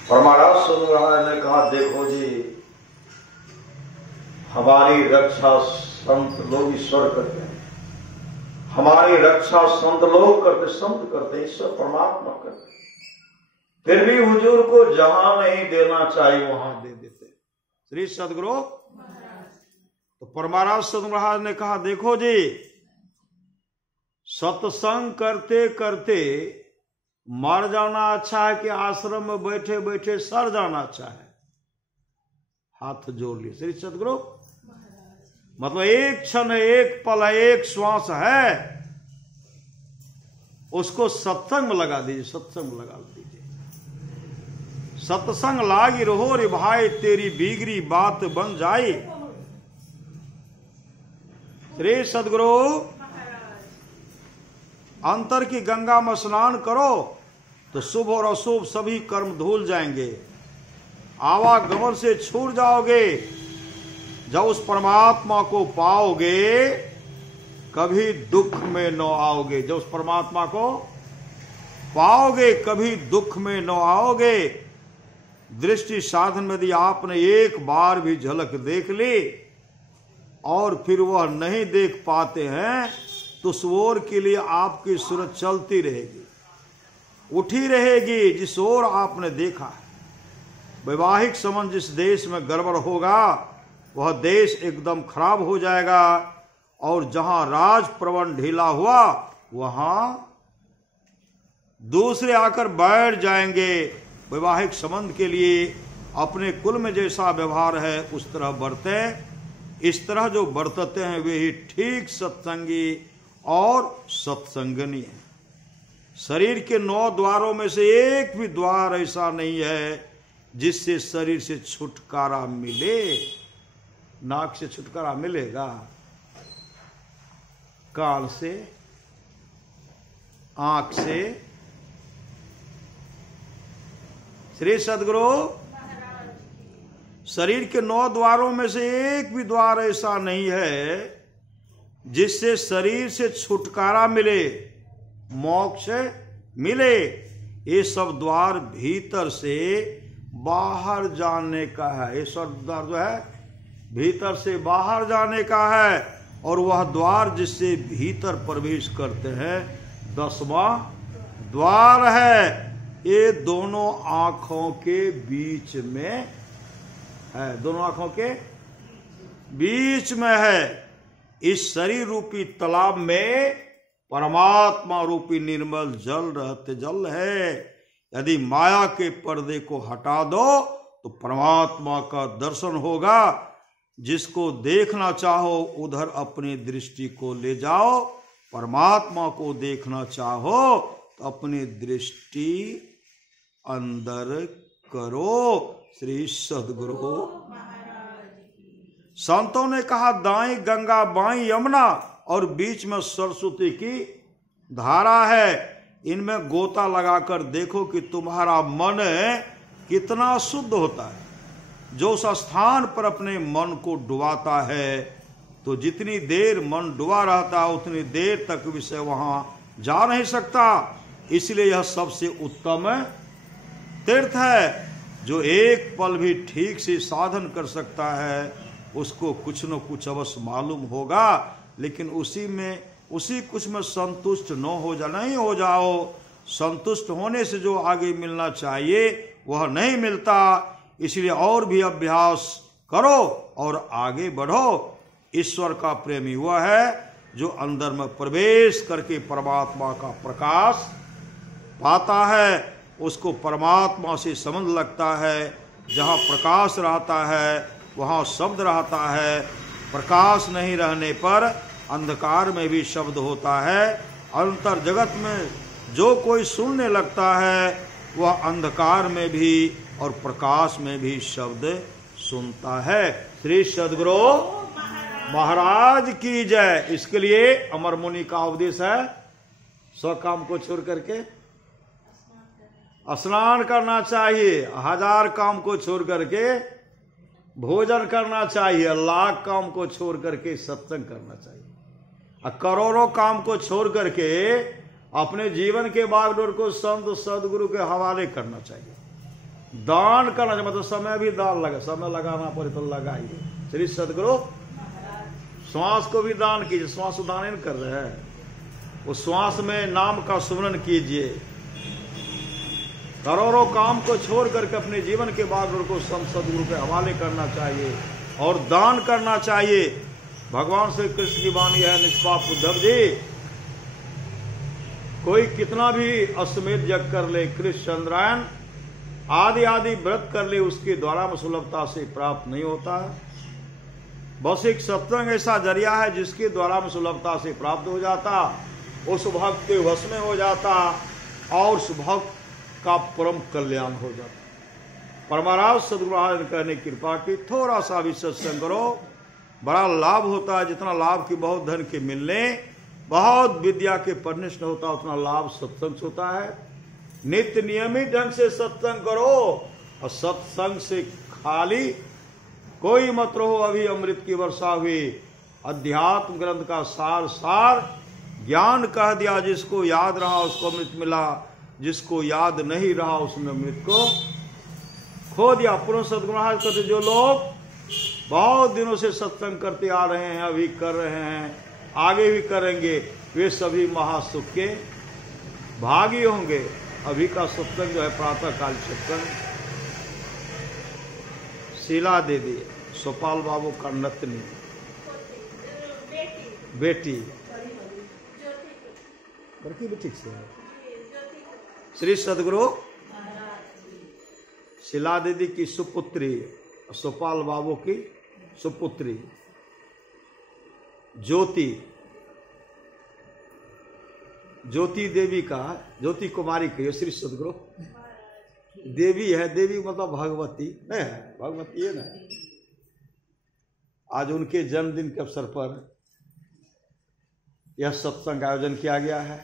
पर महाराज सदगुरु महाराज ने कहा, देखो जी, हमारी रक्षा संत लोग ईश्वर करते हैं, हमारी रक्षा संत लोग करते, संत करते, ईश्वर परमात्मा करते। फिर भी हुजूर को जहां नहीं देना चाहिए वहां दे देते श्री सदगुरु। तो परमाराज सदगुरु महाराज ने कहा, देखो जी, सत्संग करते करते मर जाना अच्छा है कि आश्रम में बैठे बैठे सड़ जाना अच्छा है? हाथ जोड़ लिए श्री सदगुरु। मतलब एक क्षण है, एक पल है, एक श्वास है, उसको सत्संग में लगा दीजिए, सत्संग में लगा दीजिए। सत्संग लागी रहो रे भाई, तेरी बिगड़ी बात बन जाए। श्री सदगुरु, अंतर की गंगा में स्नान करो तो शुभ और अशुभ सभी कर्म धुल जाएंगे, आवागमन से छूट जाओगे। जब उस परमात्मा को पाओगे कभी दुख में न आओगे। जब उस परमात्मा को पाओगे कभी दुख में न आओगे। दृष्टि साधन में यदि आपने एक बार भी झलक देख ली और फिर वह नहीं देख पाते हैं तो उस ओर के लिए आपकी सूरत चलती रहेगी, उठी रहेगी जिस ओर आपने देखा है। वैवाहिक संबंध जिस देश में गड़बड़ होगा वह देश एकदम खराब हो जाएगा, और जहां राज प्रबंध ढीला हुआ वहां दूसरे आकर बैठ जाएंगे। वैवाहिक संबंध के लिए अपने कुल में जैसा व्यवहार है उस तरह बरतें। इस तरह जो बरतते हैं वे ही ठीक सत्संगी और सत्संगनी है। शरीर के 9 द्वारों में से एक भी द्वार ऐसा नहीं है जिससे शरीर से छुटकारा मिले। नाक से छुटकारा मिलेगा, कान से, आंख से। श्री सदगुरु, शरीर के 9 द्वारों में से एक भी द्वार ऐसा नहीं है जिससे शरीर से छुटकारा मिले, मोक्ष मिले। ये सब द्वार भीतर से बाहर जाने का है। ये सब द्वार जो है भीतर से बाहर जाने का है, और वह द्वार जिससे भीतर प्रवेश करते हैं 10वां द्वार है। ये दोनों आंखों के बीच में है, दोनों आंखों के बीच में है। इस शरीर रूपी तालाब में परमात्मा रूपी निर्मल जल रहते जल है। यदि माया के पर्दे को हटा दो तो परमात्मा का दर्शन होगा। जिसको देखना चाहो उधर अपनी दृष्टि को ले जाओ, परमात्मा को देखना चाहो तो अपनी दृष्टि अंदर करो। श्री सदगुरु। संतों ने कहा, दाई गंगा बाई यमुना और बीच में सरस्वती की धारा है। इनमें गोता लगाकर देखो कि तुम्हारा मन कितना शुद्ध होता है। जो उस स्थान पर अपने मन को डुबाता है तो जितनी देर मन डुबा रहता है उतनी देर तक विषय वहां जा नहीं सकता। इसलिए यह सबसे उत्तम तीर्थ है। जो एक पल भी ठीक से साधन कर सकता है उसको कुछ न कुछ अवश्य मालूम होगा, लेकिन उसी कुछ में संतुष्ट नहीं हो जाओ। संतुष्ट होने से जो आगे मिलना चाहिए वह नहीं मिलता। इसलिए और भी अभ्यास करो और आगे बढ़ो। ईश्वर का प्रेमी वह है जो अंदर में प्रवेश करके परमात्मा का प्रकाश पाता है। उसको परमात्मा से संबंध लगता है। जहाँ प्रकाश रहता है वहाँ शब्द रहता है। प्रकाश नहीं रहने पर अंधकार में भी शब्द होता है। अंतर जगत में जो कोई सुनने लगता है वह अंधकार में भी और प्रकाश में भी शब्द सुनता है। श्री सदगुरु महाराज की जय। इसके लिए अमर मुनि का उपदेश है, स्वकाम को छोड़ करके स्नान करना चाहिए, 1000 काम को छोड़ करके भोजन करना चाहिए, लाख काम को छोड़ करके सत्संग करना चाहिए, और करोड़ों काम को छोड़ करके अपने जीवन के बागडोर को संत सदगुरु के हवाले करना चाहिए। दान करना चाहिए, मतलब समय भी दान लगा, समय लगाना पड़े तो लगाइए। श्री सदगुरु श्वास को भी दान कीजिए, श्वास दान नहीं कर रहे हैं, उस श्वास में नाम का सुमरन कीजिए। करोड़ों काम को छोड़ करके अपने जीवन के बागडोर को संत सदगुरु के हवाले करना चाहिए और दान करना चाहिए। भगवान श्री कृष्ण की वाणी है, निष्पाप उद्धव जी, कोई कितना भी अश्वमेध यज्ञ कर ले, कृष्ण चंद्रायन आदि आदि व्रत कर ले, उसके द्वारा में सुलभता से प्राप्त नहीं होता है। बस एक सत्संग ऐसा जरिया है जिसके द्वारा में सुलभता से प्राप्त हो जाता, उस भक्त के वश में हो जाता और उस भक्त का परम कल्याण हो जाता। परमाराज सदगुरु महाराज ने कहने की कृपा की, थोड़ा सा भी सत्संग करो, बड़ा लाभ होता है। जितना लाभ की बहुत धन के मिलने, बहुत विद्या के पढ़ने से होता, उतना लाभ सत्संग से होता है। नित्य नियमित ढंग से सत्संग करो, और सत्संग से खाली कोई मत रहो। अभी अमृत की वर्षा हुई, अध्यात्म ग्रंथ का सार सार ज्ञान कह दिया, जिसको याद रहा उसको अमृत मिला, जिसको याद नहीं रहा उसने अमृत को खो दिया। पूर्ण सदगुरु महाराज कहते, जो लोग बहुत दिनों से सत्संग करते आ रहे हैं, अभी कर रहे हैं, आगे भी करेंगे, वे सभी महासुख के भागी होंगे। अभी का सत्संग जो है प्रातः काल सत्संग, शीला दीदी सोपाल बाबू का नतनी बेटी बड़की बेटी से है, श्री सदगुरु शीला दीदी की सुपुत्री, सोपाल बाबू की सुपुत्री ज्योति देवी का, ज्योति कुमारी की श्री सदगुरु देवी है। देवी मतलब भगवती नहीं है, भगवती है ना। आज उनके जन्मदिन के अवसर पर यह सत्संग आयोजन किया गया है।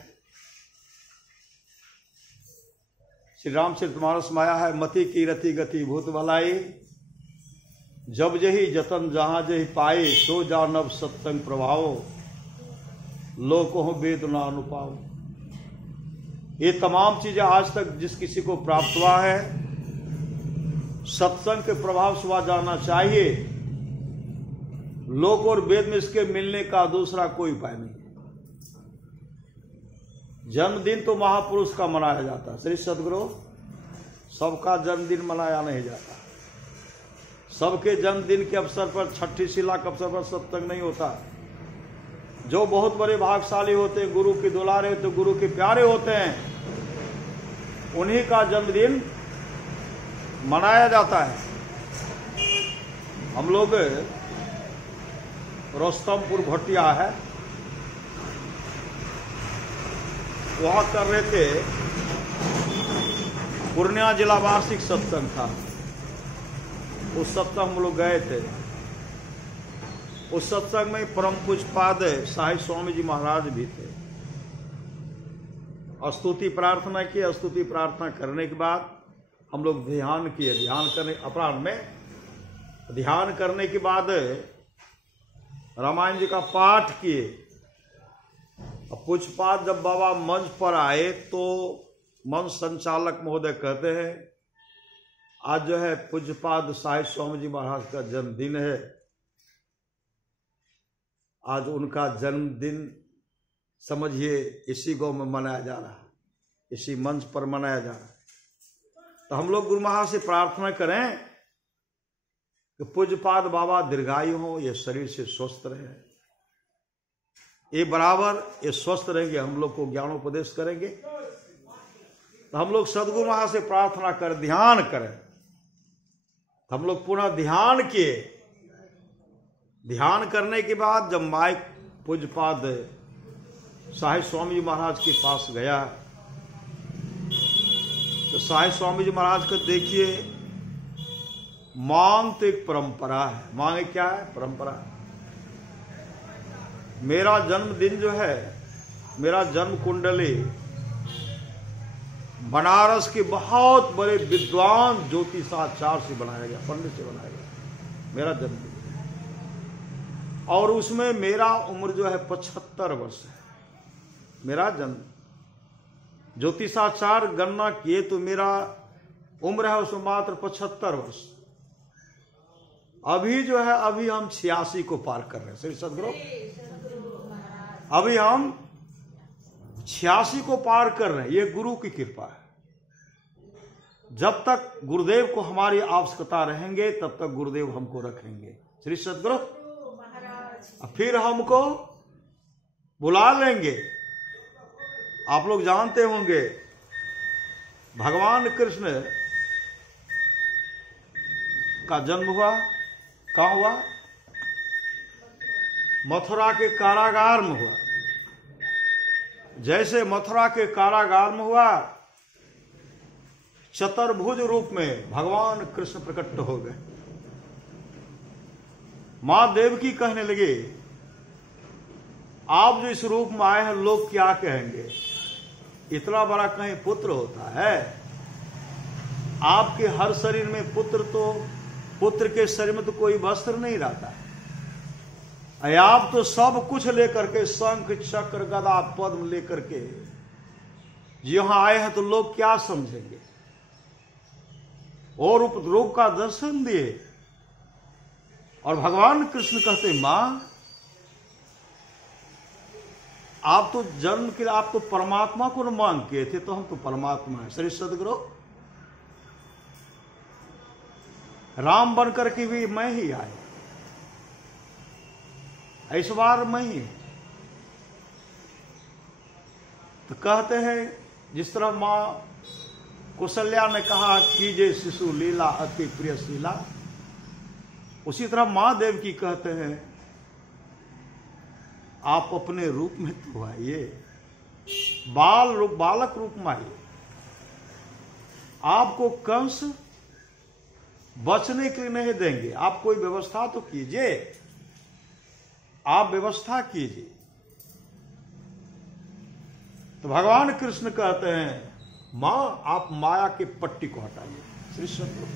श्री रामचरितमानस माया है, मति की रति गति भूत भलाई, जब जही जतन जहां जही पाए, सो जानब सत्संग प्रभाव, लोको वेद ना अनुपाव। ये तमाम चीजें आज तक जिस किसी को प्राप्त हुआ है, सत्संग के प्रभाव से जानना चाहिए। लोक और वेद में इसके मिलने का दूसरा कोई उपाय नहीं। जन्मदिन तो महापुरुष का मनाया जाता है, श्री सदगुरु सबका जन्मदिन मनाया नहीं जाता। सबके जन्मदिन के अवसर पर, छठी शिला के अवसर पर सत्संग नहीं होता। जो बहुत बड़े भागशाली होते हैं, गुरु के दुलारे होते, गुरु के प्यारे होते हैं, उन्हीं का जन्मदिन मनाया जाता है। हम लोग रोस्तमपुर भटिया है, वहां कर रहे थे, पूर्णिया जिला वार्षिक सत्संग था। उस सत्संग हम लोग गए थे। उस सत्संग में परम पूज्यपाद साहिब स्वामी जी महाराज भी थे। स्तुति प्रार्थना की। स्तुति प्रार्थना करने के बाद हम लोग ध्यान किए। ध्यान करने अपराह्न में ध्यान करने के बाद रामायण जी का पाठ किए। पूज्यपाद जब बाबा मंच पर आए तो मंच संचालक महोदय कहते हैं, आज जो है पूज्यपाद साहिब स्वामी जी महाराज का जन्मदिन है। आज उनका जन्मदिन समझिए इसी गांव में मनाया जा रहा है, इसी मंच पर मनाया जा रहा है। तो हम लोग गुरु महाराज से प्रार्थना करें कि पूज्यपाद बाबा दीर्घायु हो, ये शरीर से स्वस्थ रहे, ये बराबर ये स्वस्थ रहेंगे, हम लोग को ज्ञानोपदेश करेंगे। तो हम लोग सदगुरु महाराज से प्रार्थना कर ध्यान करें। हम लोग पुनः ध्यान किए। ध्यान करने के बाद जब माइक पूज्यपाद साहिब स्वामी जी महाराज के पास गया तो साहिब स्वामी जी महाराज को देखिए, मांग तो एक परंपरा है। मांग क्या है? परंपरा। मेरा जन्मदिन जो है, मेरा जन्म कुंडली बनारस के बहुत बड़े विद्वान ज्योतिषाचार्य से बनाया गया, पंडित से बनाया गया मेरा जन्मदिन। और उसमें मेरा उम्र जो है 75 वर्ष है, मेरा जन्म। ज्योतिषाचार्य गणना किए तो मेरा उम्र है उसमें मात्र 75 वर्ष। अभी जो है, अभी हम 86 को पार कर रहे हैं श्री सदगुरु। अभी हम 86 को पार कर रहे हैं, ये गुरु की कृपा है। जब तक गुरुदेव को हमारी आवश्यकता रहेंगे तब तक गुरुदेव हमको रखेंगे श्री सदगुरु। फिर हमको बुला लेंगे। आप लोग जानते होंगे भगवान कृष्ण का जन्म हुआ, कहां हुआ? मथुरा के कारागार में हुआ। जैसे मथुरा के कारागार में हुआ, चतुर्भुज रूप में भगवान कृष्ण प्रकट हो गए। मां देवकी कहने लगे, आप जो इस रूप में आए हैं लोग क्या कहेंगे? इतना बड़ा कहीं पुत्र होता है? आपके हर शरीर में पुत्र के शरीर में तो कोई वस्त्र नहीं रहता है। आप तो सब कुछ लेकर के, शंख चक्र गदा पद्म लेकर के यहां आए हैं, तो लोग क्या समझेंगे? और रूप का दर्शन दिए। और भगवान कृष्ण कहते, मां आप तो जन्म के लिए आप तो परमात्मा को मांग किए थे, तो हम तो परमात्मा है श्री सदगुरु। राम बनकर के भी मैं ही आया, इस बार मैं ही। तो कहते हैं जिस तरह मां कौशल्या ने कहा कीजे शिशु लीला अति प्रियशीला, उसी तरह मां देवकी कहते हैं आप अपने रूप में तो आइए, बालक रूप में आइए। आपको कंस बचने के लिए नहीं देंगे, आप कोई व्यवस्था तो कीजिए, आप व्यवस्था कीजिए। तो भगवान कृष्ण कहते हैं मां आप माया के पट्टी को हटाइए श्री सदगुरु।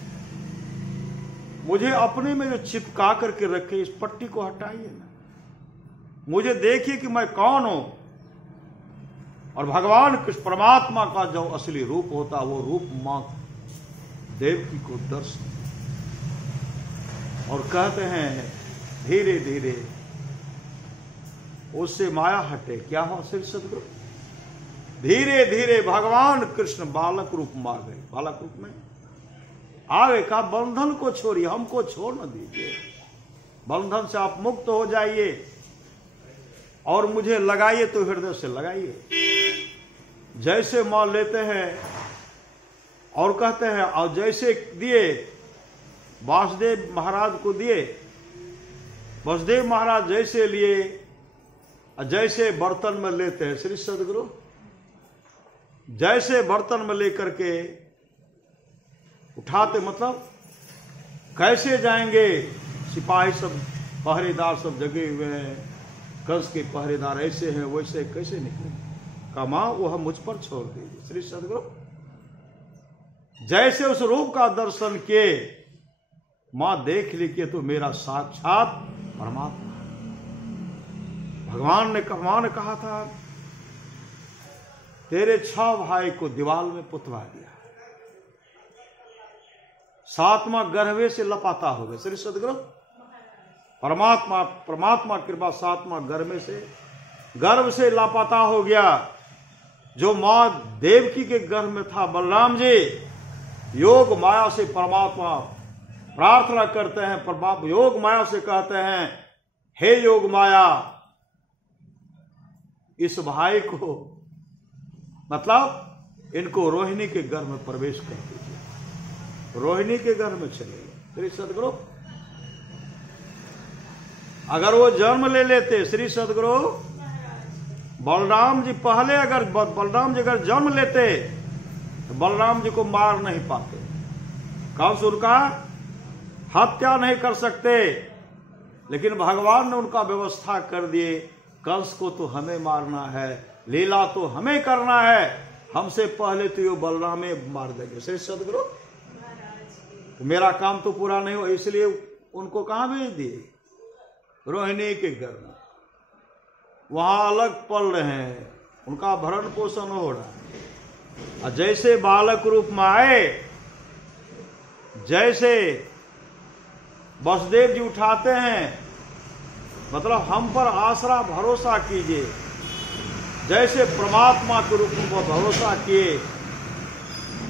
मुझे अपने में जो चिपका करके रखे इस पट्टी को हटाइए ना, मुझे देखिए कि मैं कौन हूं। और भगवान कृष्ण परमात्मा का जो असली रूप होता वो रूप मां देवकी को दर्शन। और कहते हैं धीरे धीरे उससे माया हटे। क्या हो श्री सदगुरु? धीरे धीरे भगवान कृष्ण बालक रूप में आ गए। बालक रूप में आ गए, कहा बंधन को छोड़िए, हमको छोड़ न दीजिए, बंधन से आप मुक्त हो जाइए और मुझे लगाइए तो हृदय से लगाइए। जैसे मां लेते हैं और कहते हैं, और जैसे दिए वासुदेव महाराज को दिए, वासुदेव महाराज जैसे लिए जैसे बर्तन में लेते हैं श्री सदगुरु, जैसे बर्तन में लेकर के उठाते, मतलब कैसे जाएंगे? सिपाही सब पहरेदार सब जगे हुए हैं, कंस के पहरेदार ऐसे हैं वैसे, कैसे निकले? कमा वो हम मुझ पर छोड़ दीजिए श्री सदगुरु। जैसे उस रूप का दर्शन किए, मां देख ली कि तो मेरा साक्षात परमात्मा। भगवान ने कहा था तेरे 6 भाई को दीवाल में पुतवा दिया, 7वां गर्भे से लपाता हो गया श्री सदगुरु। परमात्मा कृपा 7वां गर्भ से लापता हो गया। जो मां देवकी के गर्भ में था बलराम जी, योग माया से परमात्मा प्रार्थना करते हैं, परमात्मा योग माया से कहते हैं हे योग माया इस भाई को, मतलब इनको रोहिणी के गर्भ में प्रवेश कर दीजिए। रोहिणी के गर्भ में चले गए श्री सदगुरु। अगर वो जन्म ले लेते श्री सदगुरु, बलराम जी पहले अगर बलराम जी अगर जन्म लेते तो बलराम जी को मार नहीं पाते, कंस उनका हत्या नहीं कर सकते, लेकिन भगवान ने उनका व्यवस्था कर दिए कंस को तो हमें मारना है, लीला तो हमें करना है, हमसे पहले तो ये बलराम मार देंगे। श्री सदगुरु, तो मेरा काम तो पूरा नहीं हो, इसलिए उनको कहां भेज दिए? रोहिणी के घर में। वहां अलग पल रहे हैं, उनका भरण पोषण हो रहा है। और जैसे बालक रूप में आए, जैसे वसुदेव जी उठाते हैं, मतलब हम पर आसरा भरोसा कीजिए, जैसे परमात्मा के रूप में भरोसा किए।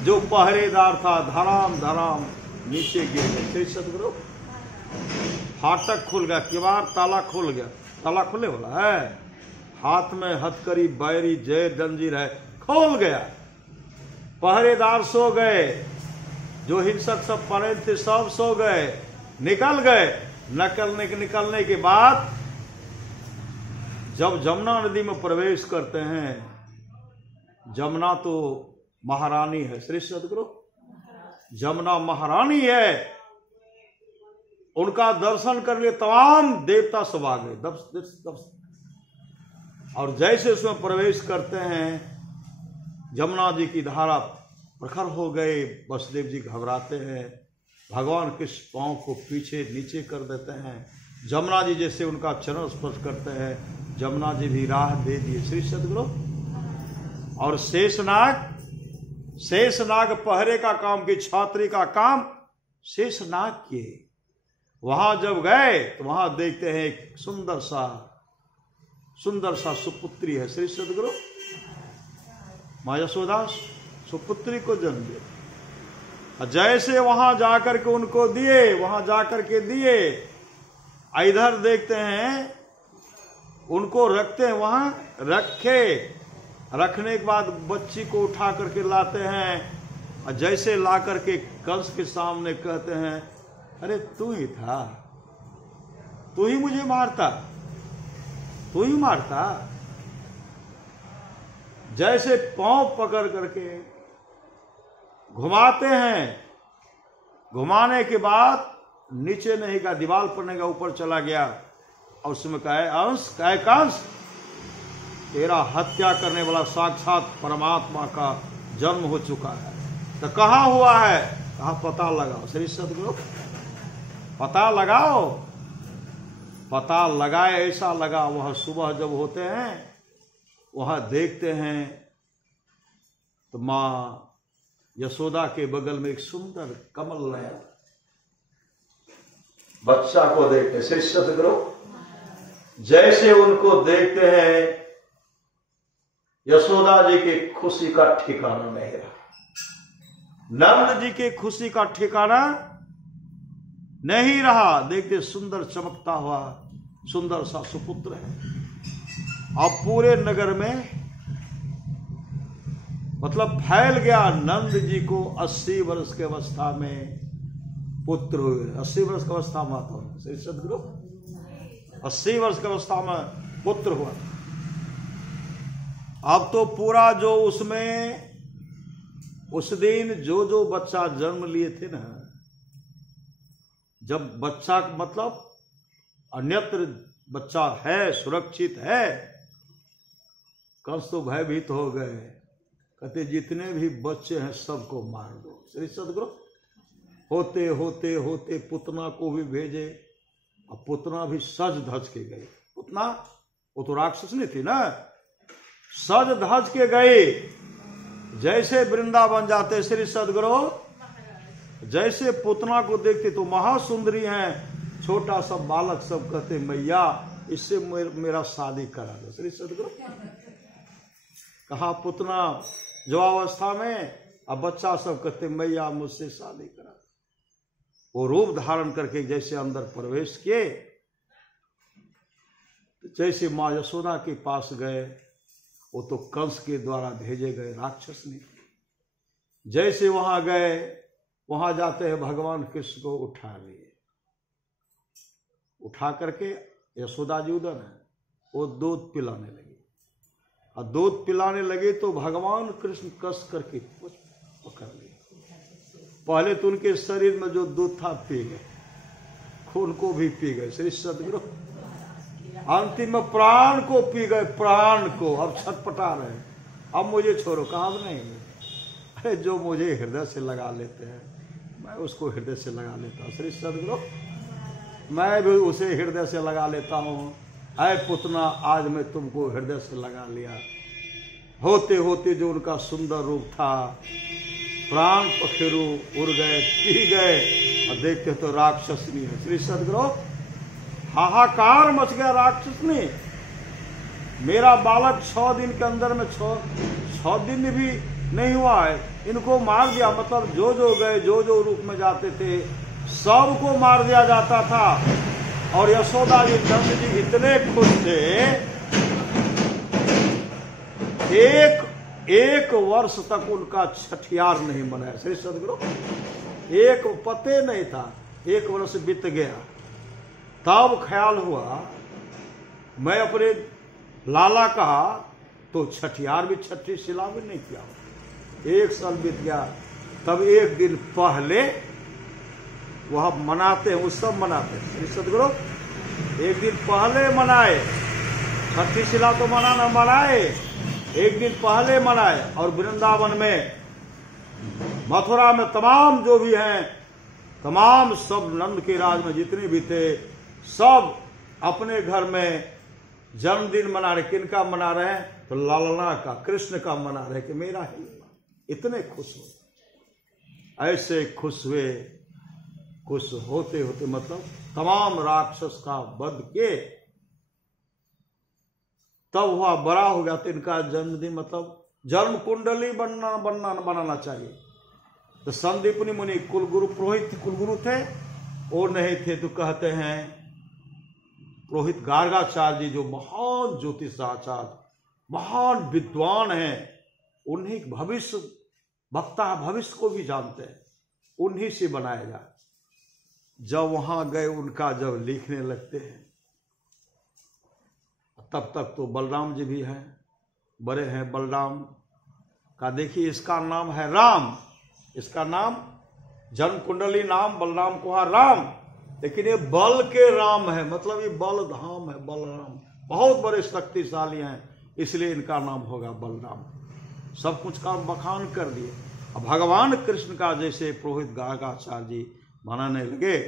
जो पहरेदार था धराम धराम नीचे गिर गए। श्री सदगुरु, फाटक खुल गया, किवाड़ ताला खुल गया। ताला खुले वाला है, हाथ में हथकड़ी बैरी जय जंजीर है, खोल गया। पहरेदार सो गए, जो हिंसक सब पड़े थे सब सो गए, निकल गए। निकलने के बाद जब जमुना नदी में प्रवेश करते हैं, जमुना तो महारानी है। श्री सदगुरु, जमुना महारानी है, उनका दर्शन करने तमाम देवता सब आ गए। और जैसे उसमें प्रवेश करते हैं, जमुना जी की धारा प्रखर हो गए। वसुदेव जी घबराते हैं, भगवान के पांव को पीछे नीचे कर देते हैं। जमुना जी जैसे उनका चरण स्पर्श करते हैं, जमुना जी भी राह दे दिए। श्री सदगुरु, और शेषनाग पहरे का काम की, छात्री का काम शेषनाग किए। वहां जब गए तो वहां देखते हैं एक सुंदर सा सुपुत्री है। श्री सदगुरु, मां यशोदा सुपुत्री को जन्म दिया। जैसे वहां जाकर के उनको दिए, वहां जाकर के दिए, इधर देखते हैं उनको रखते हैं, वहां रखने के बाद बच्ची को उठा करके लाते हैं। और जैसे ला करके कंस के सामने कहते हैं, अरे तू ही था, तू ही मुझे मारता, तू ही मारता। जैसे पांव पकड़ करके घुमाते हैं, घुमाने के बाद नीचे नहीं गया, दीवार पर नहीं गया, ऊपर चला गया। और उसमें कहे अंश, कहे कंस, तेरा हत्या करने वाला साक्षात परमात्मा का जन्म हो चुका है। तो कहां हुआ है? कहा पता लगाओ। श्री सदगुरु, पता लगाओ। पता लगाए, ऐसा लगा वह सुबह जब होते हैं, वहां देखते हैं तो मां यशोदा के बगल में एक सुंदर कमल लाया, बच्चा को देखते। श्री सदगुरु, जैसे उनको देखते हैं, यशोदा जी की खुशी का ठिकाना नहीं रहा, नंद जी की खुशी का ठिकाना नहीं रहा। देखते सुंदर चमकता हुआ सुंदर सा सुपुत्र है। अब पूरे नगर में मतलब फैल गया। नंद जी को 80 वर्ष की अवस्था में पुत्र हुए। 80 वर्ष की अवस्था में आता हूं। श्री सदगुरु, 80 वर्ष की अवस्था में पुत्र हुआ। अब तो पूरा जो उसमें उस दिन जो बच्चा जन्म लिए थे ना, जब बच्चा मतलब अन्यत्र बच्चा है, सुरक्षित है, कंस तो भयभीत हो गए। कहते जितने भी बच्चे हैं सबको मार दो। श्री सदगुरु, होते होते होते पुतना को भी भेजे, और पुतना भी सज धज के गए। पुतना वो तो राक्षस नहीं थी ना, सज धज के गए। जैसे वृंदावन जाते श्री सदगुरु, जैसे पुतना को देखते तो महासुंदरी हैं, छोटा सा बालक सब कहते मैया इससे मेरा शादी करा दो। श्री सदगुरु, कहा पुतना जो अवस्था में, अब बच्चा सब कहते मैया मुझसे शादी करा। वो रूप धारण करके जैसे अंदर प्रवेश किए, जैसे मां यशोदा के पास गए, वो तो कंस के द्वारा भेजे गए राक्षस ने। जैसे वहां गए, वहां जाते हैं भगवान कृष्ण को उठा लिए। उठा करके यशोदा जी उधर है, वो दूध पिलाने लगी। और दूध पिलाने लगे तो भगवान कृष्ण कस करके पकड़ लिए। पहले तो उनके शरीर में जो दूध था पी गए, खून को भी पी गए। श्री सदगुरु, अंतिम में प्राण को पी गए, प्राण को। अब छटपटा रहे, अब मुझे छोड़ो। कहा नहीं, अरे जो मुझे हृदय से लगा लेते हैं मैं उसको हृदय से लगा लेता हूँ। श्री सदगुरु, मैं भी उसे हृदय से लगा लेता हूँ। ऐ पुतना, आज मैं तुमको हृदय से लगा लिया। होते होते जो उनका सुंदर रूप था, प्राण पखेरु उड़ गए, पी गए, और देखते तो राक्षसनी है। श्री सदगुरु, हाहाकार मच गया राक्षसनी। मेरा बालक 6 दिन के अंदर में 6 दिन भी नहीं हुआ है, इनको मार दिया। मतलब जो जो गए, जो जो रूप में जाते थे, सबको मार दिया जाता था। और यशोदा जी, नंद जी इतने खुश थे, एक वर्ष तक उनका छठियार नहीं मनाया। श्री सदगुरु, एक पते नहीं था, 1 वर्ष बीत गया। तब ख्याल हुआ, मैं अपने लाला कहा तो छठियार भी, छठी शिला भी नहीं किया। 1 साल बीत गया। तब एक दिन पहले वह मनाते हैं, उत्सव मनाते हैं। श्री सदगुरु, एक दिन पहले मनाए, छठी शिला तो मनाना मनाए, एक दिन पहले मनाए। और वृंदावन में, मथुरा में तमाम जो भी हैं, तमाम सब नंद के राज में जितने भी थे, सब अपने घर में जन्मदिन मना रहे। किनका मना रहे हैं? तो लालना का, कृष्ण का मना रहे कि मेरा है। इतने खुश हो, ऐसे खुश हुए। खुश होते होते मतलब तमाम राक्षस का वध के तब हुआ, बड़ा हो गया। तो इनका जन्मदिन मतलब जन्म कुंडली बनाना चाहिए। तो संदीपनी मुनि कुलगुरु, पुरोहित कुलगुरु थे, और नहीं थे तो कहते हैं पुरोहित गार्गाचार्य जी, जो महान ज्योतिषाचार्य, महान विद्वान हैं, उन्हीं भविष्य वक्ता, भविष्य को भी जानते हैं, उन्हीं से बनाया जाए। जब वहां गए, उनका जब लिखने लगते हैं, तब तक तो बलराम जी भी हैं, बड़े हैं बलराम का। देखिए, इसका नाम है राम, इसका नाम जन्म कुंडली नाम बलराम को है राम, लेकिन ये बल के राम है, मतलब ये बल धाम है। बलराम बहुत बड़े शक्तिशाली हैं, इसलिए इनका नाम होगा बलराम। सब कुछ का बखान कर दिए। अब भगवान कृष्ण का जैसे पुरोहित गार्गाचार्य जी मनाने लगे,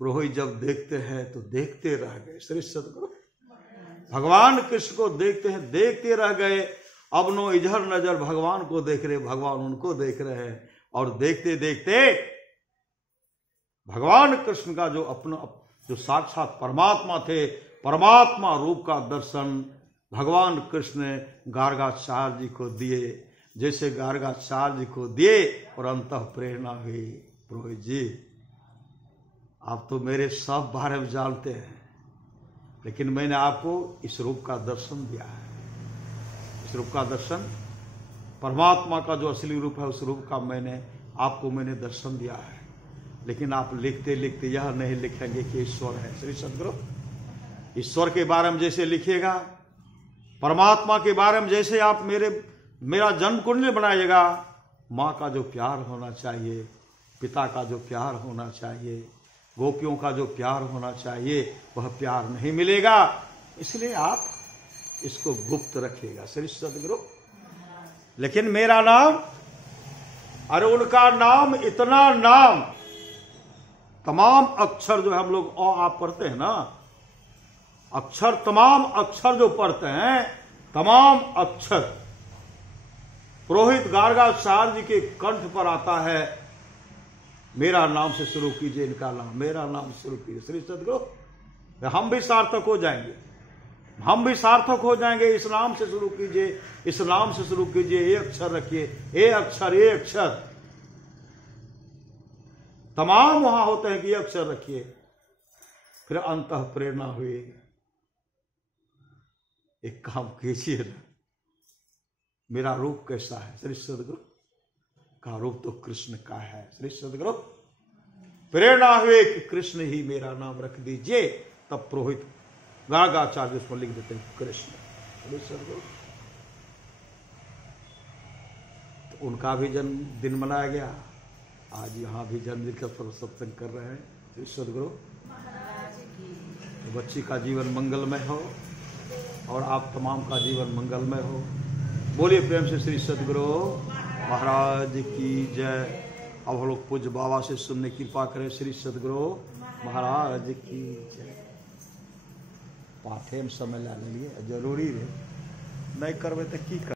पुरोहित जब देखते हैं तो देखते रह गए। श्री सदगुरु, भगवान कृष्ण को देखते हैं, देखते रह गए। अब नो इधर नजर भगवान को देख रहे, भगवान उनको देख रहे हैं। और देखते देखते भगवान कृष्ण का जो अपना, जो साक्षात परमात्मा थे, परमात्मा रूप का दर्शन भगवान कृष्ण ने गार्गाचार्य जी को दिए। जैसे गार्गाचार्य जी को दिए और अंतः प्रेरणा हुई, पुरोहित जी आप तो मेरे सब बारे में जानते हैं, लेकिन मैंने आपको इस रूप का दर्शन दिया है। इस रूप का दर्शन, परमात्मा का जो असली रूप है, उस रूप का मैंने दर्शन दिया है। लेकिन आप लिखते लिखते यह नहीं लिखेंगे कि ईश्वर है। श्री सदगुरु, ईश्वर के बारे में जैसे लिखिएगा, परमात्मा के बारे में जैसे आप मेरा जन्म कुंडली बनाइएगा, माँ का जो प्यार होना चाहिए, पिता का जो प्यार होना चाहिए, गोपियों का जो प्यार होना चाहिए, वह प्यार नहीं मिलेगा। इसलिए आप इसको गुप्त रखिएगा। श्री सदगुरु, लेकिन मेरा नाम, अरे उनका नाम, इतना नाम, तमाम अक्षर जो हम लोग आप पढ़ते हैं ना, अक्षर, तमाम अक्षर जो पढ़ते हैं, तमाम अक्षर पुरोहित गार्गाचार्य जी के कंठ पर आता है, मेरा नाम से शुरू कीजिए, इनका नाम, मेरा नाम शुरू कीजिए। श्री सदगुरु, हम भी सार्थक हो जाएंगे, हम भी सार्थक हो जाएंगे। इस नाम से शुरू कीजिए, इस नाम से शुरू कीजिए, एक अक्षर रखिए, एक अक्षर, एक अक्षर, तमाम वहां होते हैं कि एक अक्षर रखिए। फिर अंतः प्रेरणा हुई, एक काम कीजिए ना, मेरा रूप कैसा है? श्री सदगुरु का रूप तो कृष्ण का है। श्री सदगुरु, प्रेरणा हुई कि कृष्ण ही मेरा नाम रख दीजिए। तब पुरोहित गार्गाचार्य उसमें लिख देते हैं कृष्ण। श्री सदगुरु, तो उनका भी जन्मदिन मनाया गया। आज यहाँ भी जन्मदिन का सत्संग कर रहे हैं। श्री सदगुरु, बच्ची का जीवन मंगलमय हो और आप तमाम का जीवन मंगलमय हो। बोलिए प्रेम से श्री सद्गुरु महाराज की जय। अब हम लोग पूज्य बाबा से सुनने की कृपा करें। श्री सद्गुरु महाराज की जय। पाठे में समय लाने लिए जरूरी है, नहीं करवे तो की कर।